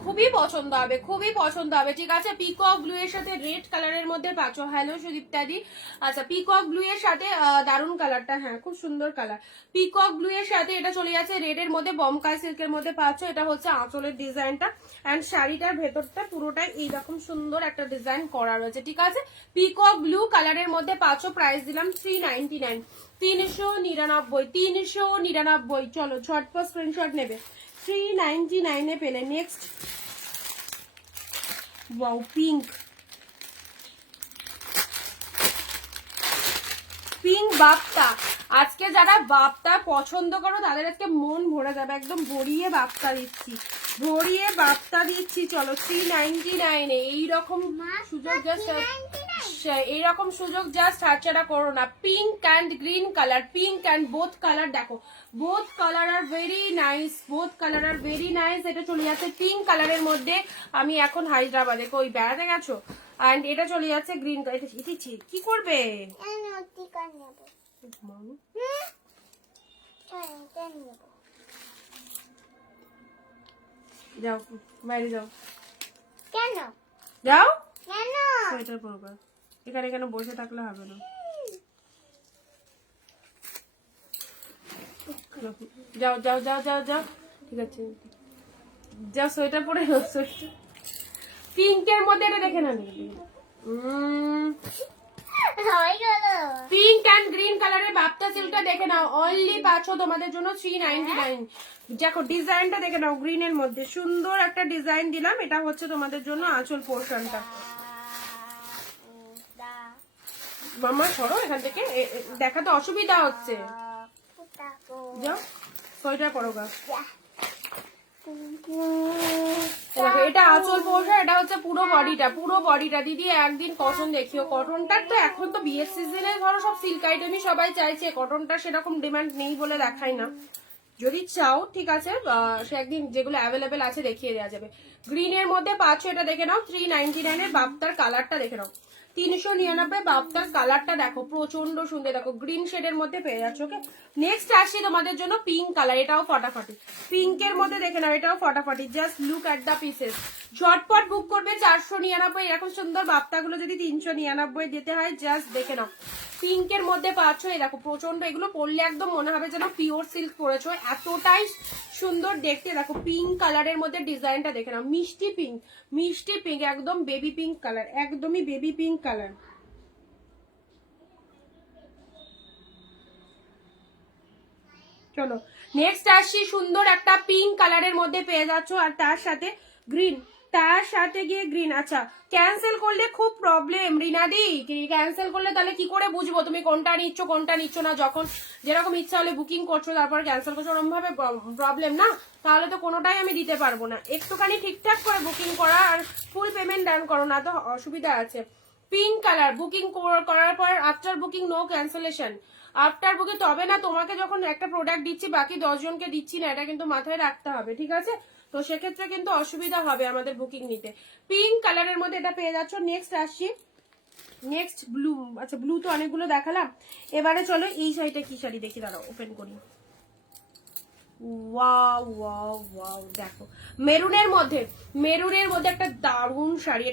খুবই পছন্দ হবে, খুবই পছন্দ হবে, ঠিক আছে। পিকক ব্লু এর সাথে রেড কালারের মধ্যে পাচ্ছ। হ্যালো সুদীপ্তাদি। আচ্ছা পিকক ব্লু এর সাথে দারুন কালারটা, হ্যাঁ খুব সুন্দর কালার। পিকক ব্লু এর সাথে এটা চলে যাচ্ছে রেড এর মধ্যে, বমকাই সিল্কের মধ্যে পাচ্ছ। এটা হচ্ছে আঁচলের ডিজাইনটা, এন্ড শাড়িটার ভেতরটা পুরোটাই এইরকম সুন্দর একটা ডিজাইন করা রয়েছে, ঠিক আছে। পিকক ব্লু কালারের মধ্যে পাচ্ছ, প্রাইস দিলাম 399, 399। চলো ঝটপট স্ক্রিনশট নেবে, 399 এ পেলে। নেক্সট ওয়াও পিঙ্ক, পিঙ্ক বাপ্তা। আজকে যারা বাপ্তা পছন্দ করো তাদের আজকে মন ভরে যাবে, একদম ভরিয়ে বাপ্তা দিচ্ছি, ভরিয়ে বাপ্তা দিচ্ছি। চলো 399 এ এইরকম সুযোগ জাস্ট, এইরকম সুযোগ জাস্ট হাতছাড়া করো না। Pink and green colour, pink and both colour দেখো, both colour are very nice, both colour are very nice. এটা চলে যাচ্ছে পিঙ্ক কালারের মধ্যে, আমি এখন হায়দ্রাবাদে, কই বেড়াতে গেছো? অ্যান্ড এটা চলে যাচ্ছে গ্রিন কালার। কি করবে? যাও বাইরে যাও, কেন যাও কেন সোয়েটার পরবে, এখানে কেন বসে থাকলে হবে না। যাও যাও যাও যাও যাও, ঠিক আছে যাও সোয়েটার পরে নাও, সোয়েটার পিঙ্কের মধ্যে এটা দেখে না, হয়ে গেল পিঙ্ক অ্যান্ড গ্রিন কালারের বাপ্তা সিল্কটা দেখে নাও, অনলি পাচ্ছ তোমাদের জন্য 399। দেখো ডিজাইনটা দেখে নাও, গ্রিনের মধ্যে সুন্দর একটা ডিজাইন দিলাম, এটা হচ্ছে তোমাদের জন্য আঁচল পোর্শনটা। মামা সরো এখান থেকে, দেখাতে অসুবিধা হচ্ছে, যাও সোয়েটার পরো গা। দেখো এটা আঁচল পোর্শন, এটা হচ্ছে পুরো বডিটা, পুরো বডিটা। দিদি একদিন কটন দেখিও, কটনটার তো এখন তো বিয়ের সিজনে ধরো সব সিল্ক আইটেমই সবাই চাইছে, কটনটা সেরকম ডিমান্ড নেই বলে দেখাই না, যদি চাও ঠিক আছে সে একদিন যেগুলো অ্যাভেলেবেল আছে দেখিয়ে দেওয়া যাবে। গ্রিনের মধ্যে পাচ্ছ, এটা দেখে নাও 399 এর বাপ্তার কালারটা দেখে নাও, 399 বাপ্তার কালারটা দেখো প্রচন্ড সুন্দর, দেখো গ্রিন শেডের মধ্যে পেয়ে যাচ্ছ। ওকে নেক্সট আসি তোমাদের জন্য পিঙ্ক কালার, এটাও ফটাফটি পিঙ্কের মধ্যে দেখে নাও, এটাও ফটাফটি। Just look at the pieces, ঝটপট বুক করবে 499। এরকম সুন্দর বাপ্তাগুলো যদি 399 দিতে হয়, জাস্ট দেখে নাও। পিঙ্কের মধ্যে পাচ্ছ, এই দেখো প্রচন্ড, এগুলো পরলে একদম মনে হবে যেন পিওর সিল্ক পরেছো, এতটাই সুন্দর দেখতে। দেখো পিঙ্ক কালারের মধ্যে ডিজাইনটা দেখে নাও, মিষ্টি পিঙ্ক, মিষ্টি পিঙ্ক, একদম বেবি পিঙ্ক কালার, একদমই বেবি পিঙ্ক কালার। চলো নেক্সট আসছি, সুন্দর একটা পিঙ্ক কালারের মধ্যে পেয়ে যাচ্ছ, আর তার সাথে গ্রিন, তার সাথে গিয়ে গ্রিন। আচ্ছা ক্যান্সেল করলে খুব প্রবলেম রিনাদি, ক্যান্সেল করলে তাহলে কি করে বুঝবো তুমি কোনটা নিচ্ছ না, যখন যেরকম ইচ্ছা হলে বুকিং করছো তারপর ক্যান্সেল করছো, ওরকম ভাবে প্রবলেম না, তাহলে তো কোনোটাই আমি দিতে পারবো না। একটুখানি ঠিকঠাক করে বুকিং করা আর ফুল পেমেন্ট ডান করো, না তো অসুবিধা আছে। পিঙ্ক কালার বুকিং করার পর after booking no cancellation, after booking, তবে না তোমাকে যখন একটা প্রোডাক্ট দিচ্ছি বাকি 10 জনকে দিচ্ছি না, এটা কিন্তু মাথায় রাখতে হবে, ঠিক আছে। তো সেক্ষেত্রে কিন্তু অসুবিধা হবে আমাদের বুকিং নিতে। পিঙ্ক কালারের মধ্যে এটা পেয়ে যাচ্ছ। নেক্সট আসছি, নেক্সট ব্লু। আচ্ছা ব্লু তো অনেকগুলো দেখালাম, এবারে চলো এই শাড়িটা কি শাড়ি দেখি, দাঁড়াও ওপেন করি। ওয়াও ওয়াও ওয়াও, দেখো মেরুনের মধ্যে, মেরুনের মধ্যে একটা দারুণ শাড়ি,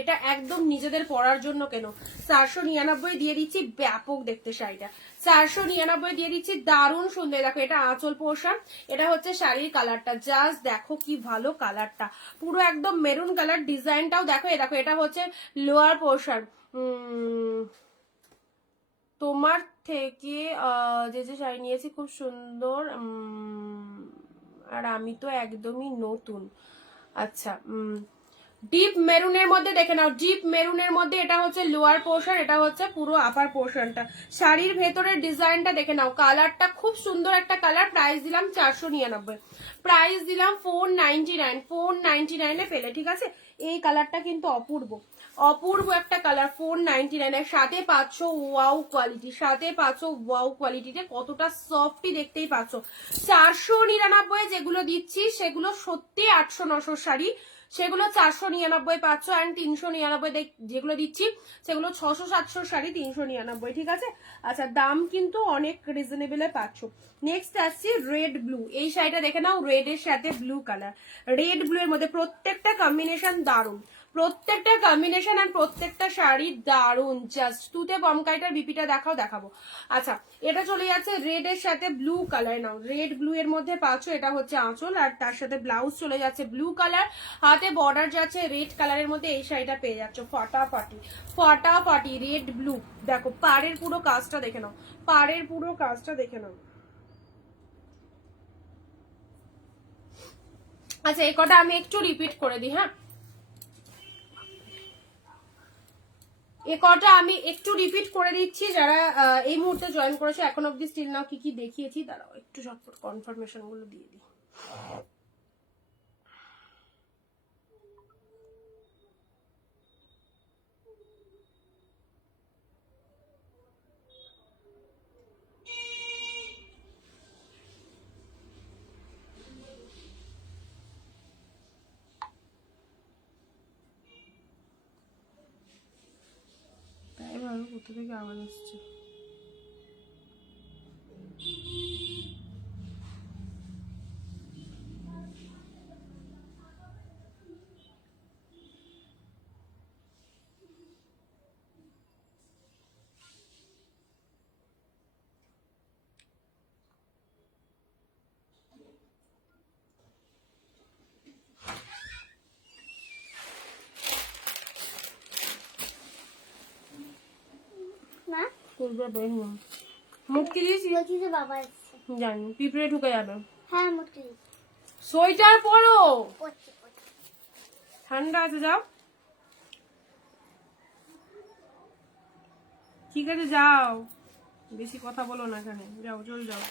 এটা একদম নিজেদের পরার জন্য কেন। 499 দিয়ে দিচ্ছি, ব্যাপক দেখতে শাড়িটা, 499 দিয়ে দিচ্ছি, দারুণ সুন্দর। দেখো এটা আঁচল পোর্শন, এটা হচ্ছে শাড়ির কালারটা, জাস্ট দেখো কি ভালো কালারটা, পুরো একদম মেরুন কালার। ডিজাইনটাও দেখো, দেখো এটা হচ্ছে লোয়ার পোর্শন। তোমার থেকে যে যে শাড়ি নিয়েছি খুব সুন্দর, আর আমি তো একদমই নতুন। আচ্ছা ডিপ মেরুনের মধ্যে দেখে নাও, ডিপ মেরুনের মধ্যে এটা হচ্ছে লোয়ার পোর্শন, এটা হচ্ছে পুরো আপার পোর্শনটা। শাড়ির ভেতরের ডিজাইনটা দেখে নাও, কালারটা খুব সুন্দর একটা কালার। প্রাইস দিলাম 499, প্রাইস দিলাম 499, 499 পেলে, ঠিক আছে। এই কালারটা কিন্তু অপূর্ব, অপূর্ব একটা কালার, 499 এর সাথে পাচ্ছ ওয়াও কোয়ালিটি, সাথে পাচ্ছ ওয়াও কোয়ালিটিতে কতটা সফটই দেখতেই পাচ্ছ। 499 যেগুলো দিচ্ছি সেগুলো সত্যি 800-900 শাড়ি, সেগুলো 499 পাচ্ছ। অ্যান্ড 399 যেগুলো দিচ্ছি সেগুলো 600-700 শাড়ি 399, ঠিক আছে। আচ্ছা, দাম কিন্তু অনেক রিজনেবলে পাচ্ছ। নেক্সট আসছি রেড ব্লু, এই শাড়িটা দেখে নাও, রেড এর সাথে ব্লু কালার, রেড ব্লু এর মধ্যে প্রত্যেকটা কম্বিনেশন দারুণ, প্রত্যেকটা কম্বিনেশন আর প্রত্যেকটা শাড়ি দারুণ। জাস্ট তুতে বমকাইটার বিপিটা দেখাবো। আচ্ছা, এটা চলে যাচ্ছে রেড এর সাথে ব্লু কালার, নাও রেড ব্লু এর মধ্যে পাচ্ছ, এটা হচ্ছে আঁচল আর তার সাথে ব্লাউজ চলে যাচ্ছে ব্লু কালার, হাতে বর্ডার যাচ্ছে রেড কালারের মধ্যে। এই শাড়িটা পেয়ে যাচ্ছ ফাটাফাটি, ফাটাফাটি রেড ব্লু। দেখো পাড়ের পুরো কাজটা দেখে নাও, পাড়ের পুরো কাজটা দেখে নাও। আচ্ছা, এই কটা আমি একটু রিপিট করে দিই, হ্যাঁ, এ কটা আমি একটু রিপিট করে দিচ্ছি। যারা এই মুহূর্তে জয়েন করেছে এখন অব্দি স্টিল নাও কি কি দেখিয়েছি, দাঁড়াও একটু ঝটপট কনফার্মেশন গুলো দিয়ে দিই। তাই ভালো, কোথা থেকে আওয়াজ আসছে? মা করবে বের হন, মুটকি দিয়েছি, বলছি যে বাবা এসছে। জানি পিঁপড়ে ঢুকে যাবে। হ্যাঁ মুটকি দিচ্ছি। সোয়েটার পরো, পড়ছি পড়ছি। ঠান্ডা আছে, যাও, ঠিক আছে যাও, বেশি কথা বলো না এখানে, যাও চল যাও।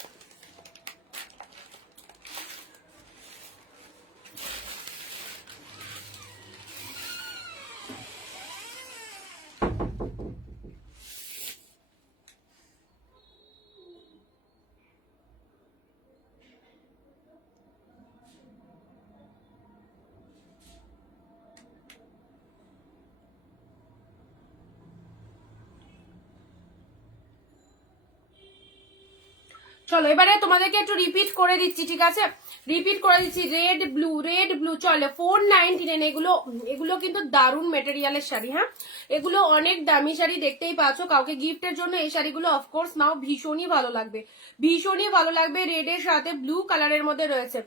চলো এবারে তোমাদেরকে একটু রিপিট করে দিচ্ছি, ঠিক আছে, রিপিট করে দিচ্ছি। রেড ব্লু, রেড ব্লু, চলো 499। এগুলো এগুলো কিন্তু দারুণ মেটেরিয়ালের শাড়ি, হ্যাঁ, এগুলো অনেক দামি শাড়ি, দেখতেই পাচ্ছ। কাউকে গিফটের জন্য এই শাড়িগুলো অফকোর্স নাও, ভীষণই ভালো লাগবে, ভীষণই ভালো লাগবে। রেড এর সাথে ব্লু কালারের মধ্যে রয়েছে,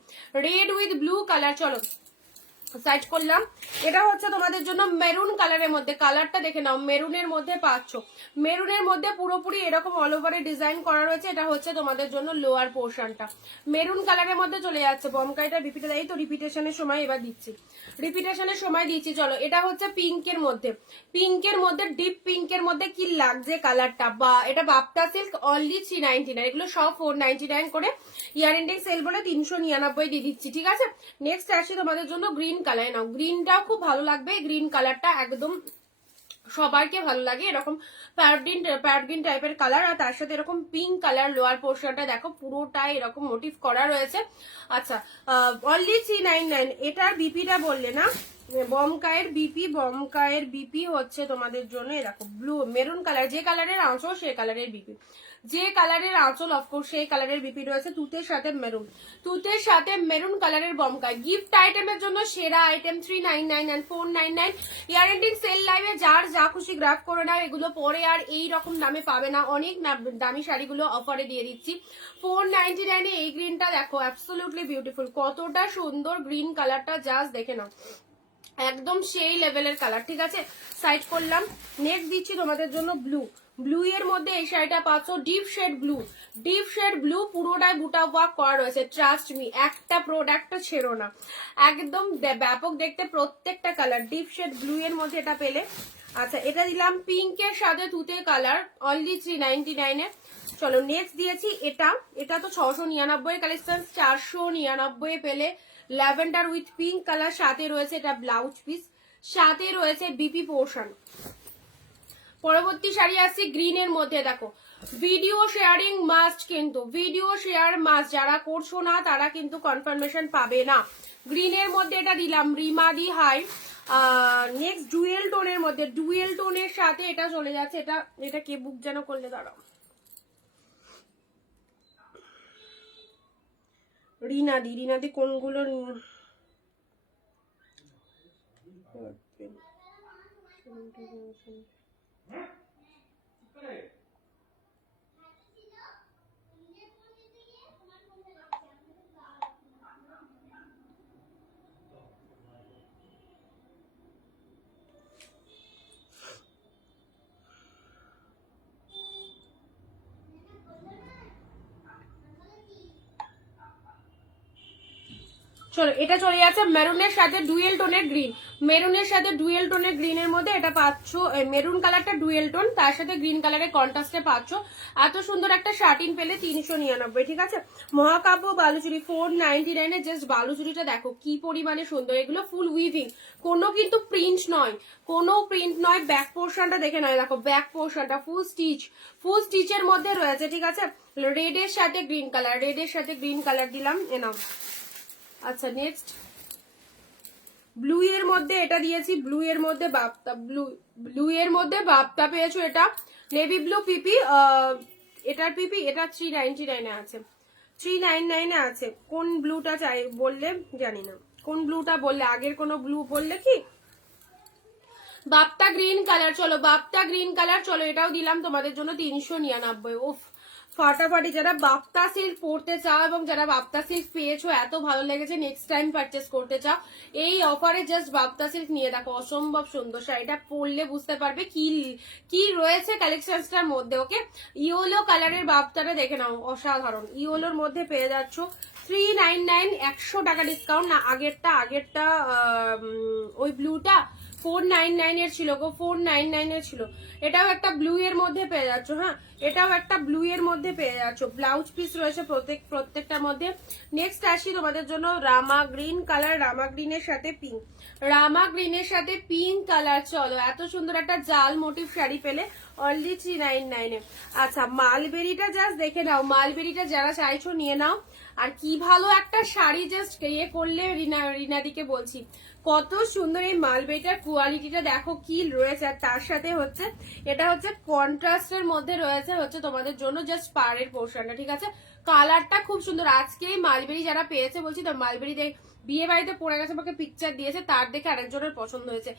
রেড উইথ ব্লু কালার। চলো সাইড করলাম। এটা হচ্ছে তোমাদের জন্য মেরুন কালারের মধ্যে, কালারটা দেখে নাও, মেরুনের মধ্যে পাচ্ছ, মেরুনের মধ্যে পুরোপুরি এরকম অল ওভারে ডিজাইন করা রয়েছে। এটা হচ্ছে তোমাদের জন্য লোয়ার পোর্শনটা, মেরুন কালারের মধ্যে চলে যাচ্ছে। বমকাইটা রিপিটে দেয় তো, রিপিটেশনের সময় এবার দিচ্ছি, রিপিটেশনের সময় দিচ্ছি। চলো এটা হচ্ছে পিঙ্কের মধ্যে, পিঙ্কের মধ্যে ডিপ পিঙ্কের মধ্যে কি লাগছে কালারটা, বা এটা বাপ্তা সিল্ক, অনলি 399, এগুলো সব 499 করে, ইয়ার এন্ডিং সেল বলে 399 দিয়ে দিচ্ছি, ঠিক আছে। নেক্সট আসছি তোমাদের জন্য গ্রিন কালার, নাও গ্রিনটাও খুব ভালো লাগবে, গ্রিন কালারটা একদম সবাইকে ভালো লাগে, এরকম প্যারগ্রিন টাইপের কালার, আর তার সাথে এরকম পিঙ্ক কালার লোয়ার পোর্শনটা দেখো পুরোটাই এরকম মোটিভ করা রয়েছে। আচ্ছা, অনলি 399। এটার বিপিটা বললে না, বমকায়ের বিপি, বমকায়ের বিপি হচ্ছে তোমাদের জন্য এরকম ব্লু মেরুন কালার, যে কালারের আঁচল সেই কালারের বিপি, যে কালারের আঁচল অফকোর্স সেই কালারের বিপি রয়েছে। তুতের সাথে মেরুন, তুতের সাথে মেরুন কালারের বমকায়। গিফট আইটেমের জন্য সেরা item 399 and 499। Year ending sell লাইভে যার যা খুশি গ্রাফ করে নাও, এগুলো পরে আর এই রকম দামে পাবে না, অনেক দামি শাড়িগুলো অফারে দিয়ে দিচ্ছি 499 এ। এই গ্রিনটা দেখো, অ্যাবসলিউটলি বিউটিফুল, কতটা সুন্দর গ্রিন কালারটা, জাস্ট দেখে নাও, একদম সেই লেভেলের কালার, ঠিক আছে? সাইড করলাম। নেক্সট দিচ্ছি তোমাদের জন্য ব্লু। ব্লু এর মধ্যে এই শাড়িটা পাচ্ছ deep shade blue. Deep shade blue পুরোটাই বুটা ওয়ার্ক করা রয়েছে, ট্রাস্ট মি, একটা প্রোডাক্টও ছেড়ো না, একদম ব্যাপক দেখতে প্রত্যেকটা কালার। ডিপ শেড ব্লু এর মধ্যে এটা পেলে। আচ্ছা, এটা দিলাম পিঙ্কের সাথে তুতে কালার, অনলি 399 এ। চলো নেক্সট দিয়েছি এটা। এটা তো 699 কালেকশন, 499 পেলে। ল্যাভেন্ডার উইথ পিঙ্ক কালার, সাথে রয়েছে এটা ব্লাউজ পিস, সাথে রয়েছে বিপি পোর্শন। পরবর্তী শাড়ি আসছি গ্রিন এর মধ্যে। দেখো, ভিডিও শেয়ারিং মাস্ট, কিন্তু ভিডিও শেয়ার মাস্ট, যারা করছো না তারা কিন্তু কনফার্মেশন পাবে না। গ্রিন এর মধ্যে এটা দিলাম রিমাদি হাই। নেক্সট ডুয়েল টোনের মধ্যে, ডুয়েল টোনের সাথে এটা চলে যাচ্ছে। এটা এটা কে বুক যেন করলে, দাঁড়াও, রিনাদি। রিনাদি কোনগুলো? চলো, এটা চলে যাচ্ছে মেরুনের সাথে ডুয়েল টোনের গ্রিন। মেরুনের সাথে ডুয়েল টোনের গ্রিনের মধ্যে এটা পাচ্ছ, মেরুন কালারটা ডুয়েল টোন, তার সাথে গ্রিন কালারের কন্ট্রাস্টে পাচ্ছ। এত সুন্দর একটা শার্টিন পেলে 399, ঠিক আছে? মহাকাব্য বালুচুরি 499 এ। জাস্ট বালুচুরিটা দেখো কি পরিমাণে সুন্দর, এগুলো ফুল উইভিং, কোনো কিন্তু প্রিন্ট নয়, কোনো প্রিন্ট নয়। ব্যাক পোর্শনটা দেখে নয়, দেখো ব্যাক পোর্শনটা ফুল স্টিচ, ফুল স্টিচের মধ্যে রয়েছে, ঠিক আছে? রেডের সাথে গ্রিন কালার, রেডের সাথে গ্রিন কালার দিলাম, এনাম। আচ্ছা, নেক্সট ব্লু এর মধ্যে এটা দিয়েছি, ব্লু এর মধ্যে বাপ্তা, ব্লু এর মধ্যে বাপ্তা পেয়েছো। এটা নেভি ব্লু পিপি, এটার পিপি, এটা 399 এ আছে, 399 এ আছে। কোন ব্লুটা চাই বললে, জানি না কোন ব্লুটা বললে, আগের কোন ব্লু বললে কি? Bapta green colour. চলো বাপ্তা গ্রিন কালার, চলো এটাও দিলাম তোমাদের জন্য 399। উফ, ফাটাফাটি। যারা বাপ্তা সিল্ক পড়তে চাও এবং যারা বাপ্তা সিল্ক পেয়েছো, এত ভালো লেগেছে, নেক্সট টাইম পারচেস করতে চাও, এই অফারে জাস্ট বাপ্তা সিল্ক নিয়ে দেখো। অসম্ভব সুন্দর শাড়িটা, পরলে বুঝতে পারবে কি কি রয়েছে কালেকশনটার মধ্যে। ওকে, ইয়েলো কালারের বাপ্তাটা দেখে নাও, অসাধারণ। ইয়েলোর মধ্যে পেয়ে যাচ্ছ 399, 100 টাকা ডিসকাউন্ট না। আগেরটা ওই ব্লুটা 499 এর ছিল গো, 499 এর ছিল। এটাও একটা ব্লু এর মধ্যে পেয়ে যাচ্ছ। হ্যাঁ, এটাও একটা ব্লু এর মধ্যে পেয়ে যাচ্ছ। ব্লাউজ পিস রয়েছে প্রত্যেকটার মধ্যে। নেক্সট আসি তোমাদের জন্য রামা গ্রিন কালার, রামা গ্রিনের সাথে পিঙ্ক, রামা গ্রিনের সাথে পিঙ্ক কালার। চলো, এত সুন্দর একটা জাল মোটিভ শাড়ি পেলে অনলি 399 এ। আচ্ছা, মালবেরিটা জাস্ট দেখে নাও, মালবেরিটা যারা চাইছো নিয়ে নাও। আর কি ভালো একটা শাড়ি, জাস্ট ইয়ে করলে, রিনাদিকে বলছি, কত সুন্দর এই মালবেরিটার কোয়ালিটিটা দেখো কি রয়েছে। আর তার সাথে হচ্ছে এটা হচ্ছে কন্ট্রাস্টের মধ্যে রয়েছে হচ্ছে তোমাদের জন্য জাস্ট পাড়ের পোর্শনটা, ঠিক আছে? কালারটা খুব সুন্দর। আজকে এই মালবেরি যারা পেয়েছে, বলছি তো, মালবেরি বিয়ে বাড়িতে পড়ে গেছে, আমাকে পিকচার দিয়েছে, তার দেখে আরেকজনের পছন্দ হয়েছে।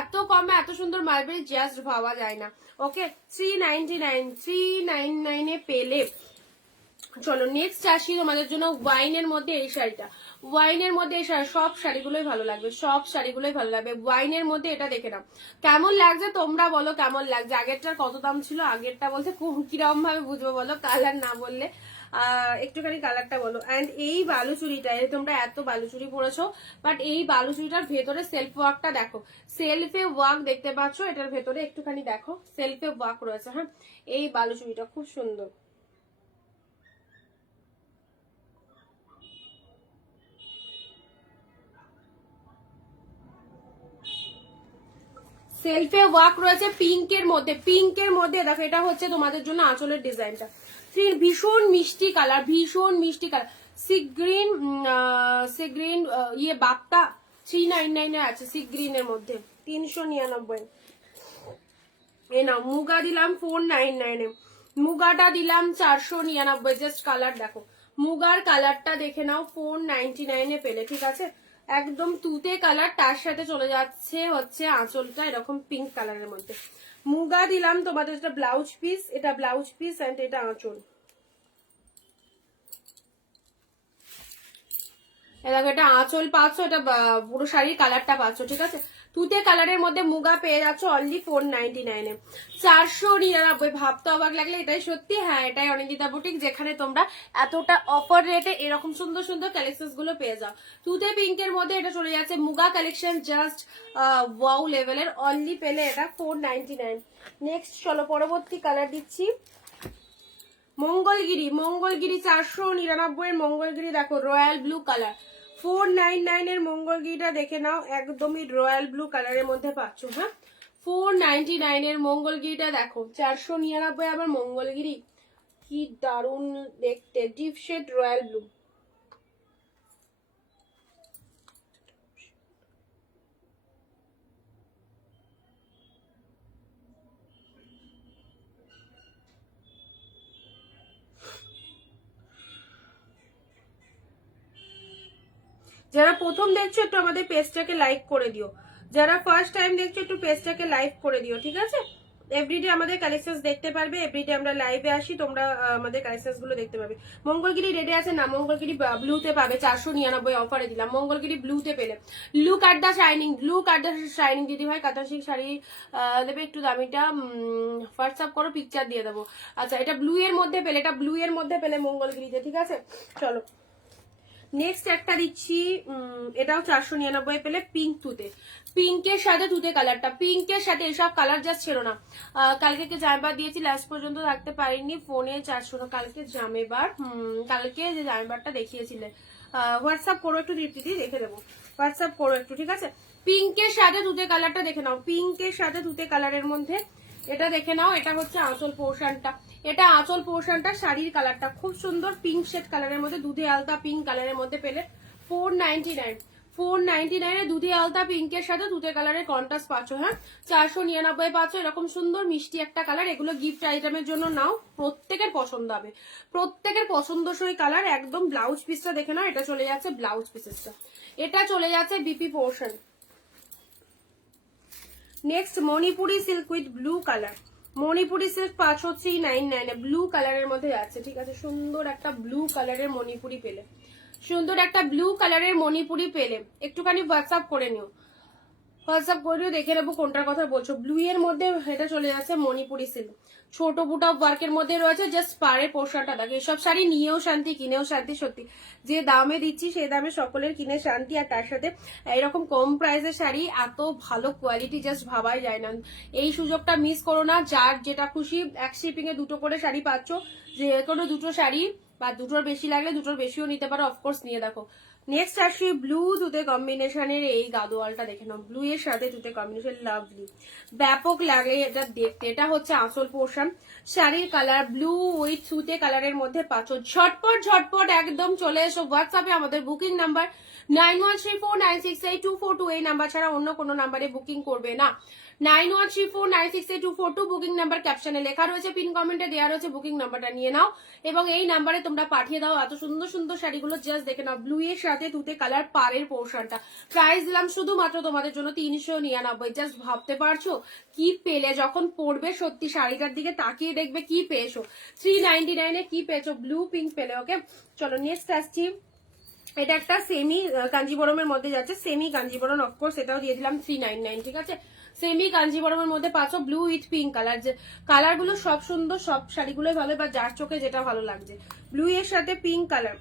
এত কমে এত সুন্দর মালবেরি জাস্ট ভাবা যায় না। ওকে, 399 এ পেলে। চলো নেক্সট আসি তোমাদের জন্য ওয়াইনের মধ্যে এই শাড়িটা। ওয়াইনের মধ্যে এই শাড়ি, সব শাড়িগুলোই ভালো লাগবে, সব শাড়িগুলোই ভালো লাগবে। ওয়াইনের মধ্যে এটা দেখে নাও, কেমন লাগছে তোমরা বলো, কেমন লাগছে? আগেরটার কত দাম ছিল? আগেরটা বলতে কিরকম ভাবে বুঝবো বলো, কালার না বললে? একটুখানি কালারটা বলো। অ্যান্ড এই বালুচুরিটা, তোমরা এত বালুচুরি পরেছো, বাট এই বালুচুরিটার ভেতরে সেলফ ওয়ার্কটা দেখো, সেলফে ওয়ার্ক দেখতে পাচ্ছ, এটার ভেতরে একটুখানি দেখো সেলফে ওয়ার্ক রয়েছে। হ্যাঁ, এই বালুচুরিটা খুব সুন্দর। সেলফে ওয়ার্ক রয়েছে পিঙ্কের মধ্যে, পিঙ্কের মধ্যে দেখো, এটা হচ্ছে তোমাদের জন্য আঁচলের ডিজাইনটা। ভীষণ মিষ্টি কালার, ভীষণ মিষ্টি কালার। সি গ্রিন ইয়ে বাপ্তা 399 এ আছে, সি গ্রিনের মধ্যে 399। এ নাও, মুগা দিলাম 499 এ, মুগাটা দিলাম 499। জাস্ট কালার দেখো, মুগার কালারটা দেখে নাও, 499 এ পেলে, ঠিক আছে? একদম তুতে কালার, তার সাথে চলে যাচ্ছে হচ্ছে আঁচলটা এরকম পিঙ্ক কালারের মধ্যে। মুগা দিলাম তোমাদের, এটা ব্লাউজ পিস, এটা ব্লাউজ পিস এন্ড এটা আঁচল। দেখো এটা আঁচল পাচ্ছ, এটা পুরো শাড়ির কালারটা পাচ্ছ, ঠিক আছে। তুতে কালারের মধ্যে মুগা পেয়ে যাচ্ছ অনলি 499 এ, 499। ভাবতে অবাক লাগলে এটাই সত্যি। হ্যাঁ, এটাই অনিন্দিতা বুটিক, যেখানে তোমরা এতটা অফার রেটে এরকম সুন্দর সুন্দর কালেকশন গুলো পেয়ে যাও। তুতে পিঙ্কের মধ্যে এটা চলে যাচ্ছে মুগা কালেকশন, জাস্ট ওয়াও লেভেলের। অনলি পেলে এটা 499। নেক্সট চলো পরবর্তী কালার দিচ্ছি। মঙ্গলগিরি, মঙ্গলগিরি 499 এর মঙ্গলগিরি, দেখো রয়্যাল ব্লু কালার। 499 এর মঙ্গলগিরিটা দেখে নাও, একদমই রয়্যাল ব্লু কালারের মধ্যে পাচ্ছ। হ্যাঁ, 499 এর মঙ্গলগিরিটা দেখো, 499 আবার মঙ্গলগিরি, কি দারুণ দেখতে, ডিপ শেড রয়্যাল ব্লু। যারা প্রথম দেখছো একটু আমাদের পেজটাকে লাইক করে দিও, যারা ফার্স্ট টাইম দেখছো একটু পেজটাকে লাইক করে দিও, ঠিক আছে। এভরিডে আমাদের কালেকশন দেখতে পারবে, এভরিডে আমরা লাইভে আসি, তোমরা আমাদের কালেকশন গুলো দেখতে পাবে। মঙ্গলগিরি রেডে আছে না, মঙ্গলগিরি ব্লুতে পাবে, 499 অফারে দিলাম। মঙ্গলগিরি ব্লুতে পেলে, look at the shining, look at the shining. দিদি ভাই কাতাসিক শাড়ি দেবে একটু দামিটা, হোয়াটসঅ্যাপ করো, পিকচার দিয়ে দেবো। আচ্ছা, এটা ব্লু এর মধ্যে পেলে, এটা ব্লু এর মধ্যে পেলে মঙ্গলগিরিতে, ঠিক আছে। চলো নেক্সট একটা দিচ্ছি, এটাও 499 পেলে, পিঙ্ক তুতে, পিঙ্কের সাথে তুতে কালারটা, পিঙ্কের সাথে এসব কালার জাস্ট ছিল না। কালকে জামেবার দিয়েছি, লাস্ট পর্যন্ত থাকতে পারিনি, ফোনে 400। কালকে জামেবার, কালকে যে জামেবারটা দেখিয়েছিলে, হোয়াটসঅ্যাপ করো একটু, দীপ্তি দেখে দেবো, হোয়াটসঅ্যাপ করো একটু, ঠিক আছে। পিঙ্কের সাথে তুতে কালারটা দেখে নাও, পিঙ্কের সাথে তুতে কালারের মধ্যে এটা দেখে নাও। এটা হচ্ছে আঁচল পোর্শনটা, এটা আঁচল পোর্শনটা, শাড়ির কালারটা খুব সুন্দর পিঙ্ক শেড কালারের মধ্যে, দুধে আলতা পিঙ্ক কালারের মধ্যে পেলে 499। 499 এ দুধে আলতা পিঙ্কের সাথে তুতে কালারের কন্ট্রাস্ট পাচ্ছ। হ্যাঁ, 499 পাচ্ছ এরকম সুন্দর মিষ্টি একটা কালার। এগুলো গিফট আইটেমের জন্য নাও, প্রত্যেকের পছন্দ হবে, প্রত্যেকের পছন্দসই কালার। একদম ব্লাউজ পিসটা দেখে নাও, এটা চলে যাচ্ছে ব্লাউজ পিসেসটা, এটা চলে যাচ্ছে BP portion. Next Manipuri silk with blue colour, Manipuri silk 5399 blue কালারের মধ্যে যাচ্ছে, ঠিক আছে। সুন্দর একটা ব্লু কালারের মণিপুরি পেলে, সুন্দর একটা ব্লু কালারের মণিপুরি পেলে, একটুখানি হোয়াটসঅ্যাপ করে নিও, হোয়াটসঅ্যাপ করেও দেখে নেবো কোনটার কথা বলছো। ব্লু এর মধ্যে এটা চলে যাচ্ছে মণিপুরি সিল্ক, ছোট বুটা ওয়ার্কের মধ্যে রয়েছে, জাস্ট পাড়ের পোর্শনটা দেখে। এসব শাড়ি নিয়েও শান্তি, কিনেও শান্তি। সত্যি যে দামে দিচ্ছি সেই দামে সকলের কিনে শান্তি, আর তার সাথে এরকম কম প্রাইসের শাড়ি এত ভালো কোয়ালিটি জাস্ট ভাবাই যায় না। এই সুযোগটা মিস করো না, যার যেটা খুশি এক শিপিং এ 2টো করে শাড়ি পাচ্ছ, যে কোনো 2টো শাড়ি বা 2টোর বেশি লাগলে 2টোর বেশিও নিতে পারো, অফকোর্স নিয়ে দেখো। নেক্সট আসি ব্লু তুতে কম্বিনেশনের এই গাদোয়ালটা দেখে নাও, ব্লু এর সাথে তুতে কম্বিনেশন, লাভলি, ব্যাপক লাগে এটা দেখতে। এটা হচ্ছে আঁচল পোর্শন, শাড়ির কালার ব্লু উইথ তুতে কালারের মধ্যে পাচ্ছ। ঝটপট ঝটপট একদম চলে এসো হোয়াটসঅ্যাপে, আমাদের বুকিং নাম্বার 9134968242, এই নাম্বার ছাড়া অন্য কোনো নাম্বারে বুকিং করবে না। 9134968242 বুকিং নাম্বার ক্যাপশনে লেখা রয়েছে, পিন কমেন্টে দেওয়া রয়েছে, বুকিং নাম্বারটা নিয়ে নাও এবং এই নাম্বারে তোমরা পাঠিয়ে দাও। এত সুন্দর সুন্দর শাড়িগুলো জাস্ট দেখে নাও, ব্লু এর সাথে তুতে কালার, পাড়ের পোর্শনটা। প্রাইস দিলাম শুধুমাত্র তোমাদের জন্য 399। জাস্ট ভাবতে পারছো কি পেলে, যখন পরবে সত্যি শাড়িটার দিকে তাকিয়ে দেখবে কি পেয়েছো। 399 এ কি পেয়েছো, ব্লু পিঙ্ক পেলে। ওকে, চলো নেক্সট আসছি। এটা একটা সেমি কাঞ্জিবরমের মধ্যে যাচ্ছে, সেমি কাঞ্জিবরম, অফকোর্স এটাও দিয়ে দিলাম 399, ঠিক আছে। সেমি কাঞ্জিবরমের মধ্যে পাচ্ছ ব্লু উইথ পিঙ্ক কালার। যে কালার গুলো সব সুন্দর, সব শাড়িগুলোই ভালো, বা যার চোখে যেটা ভালো লাগছে। ব্লু এর সাথে pink colour,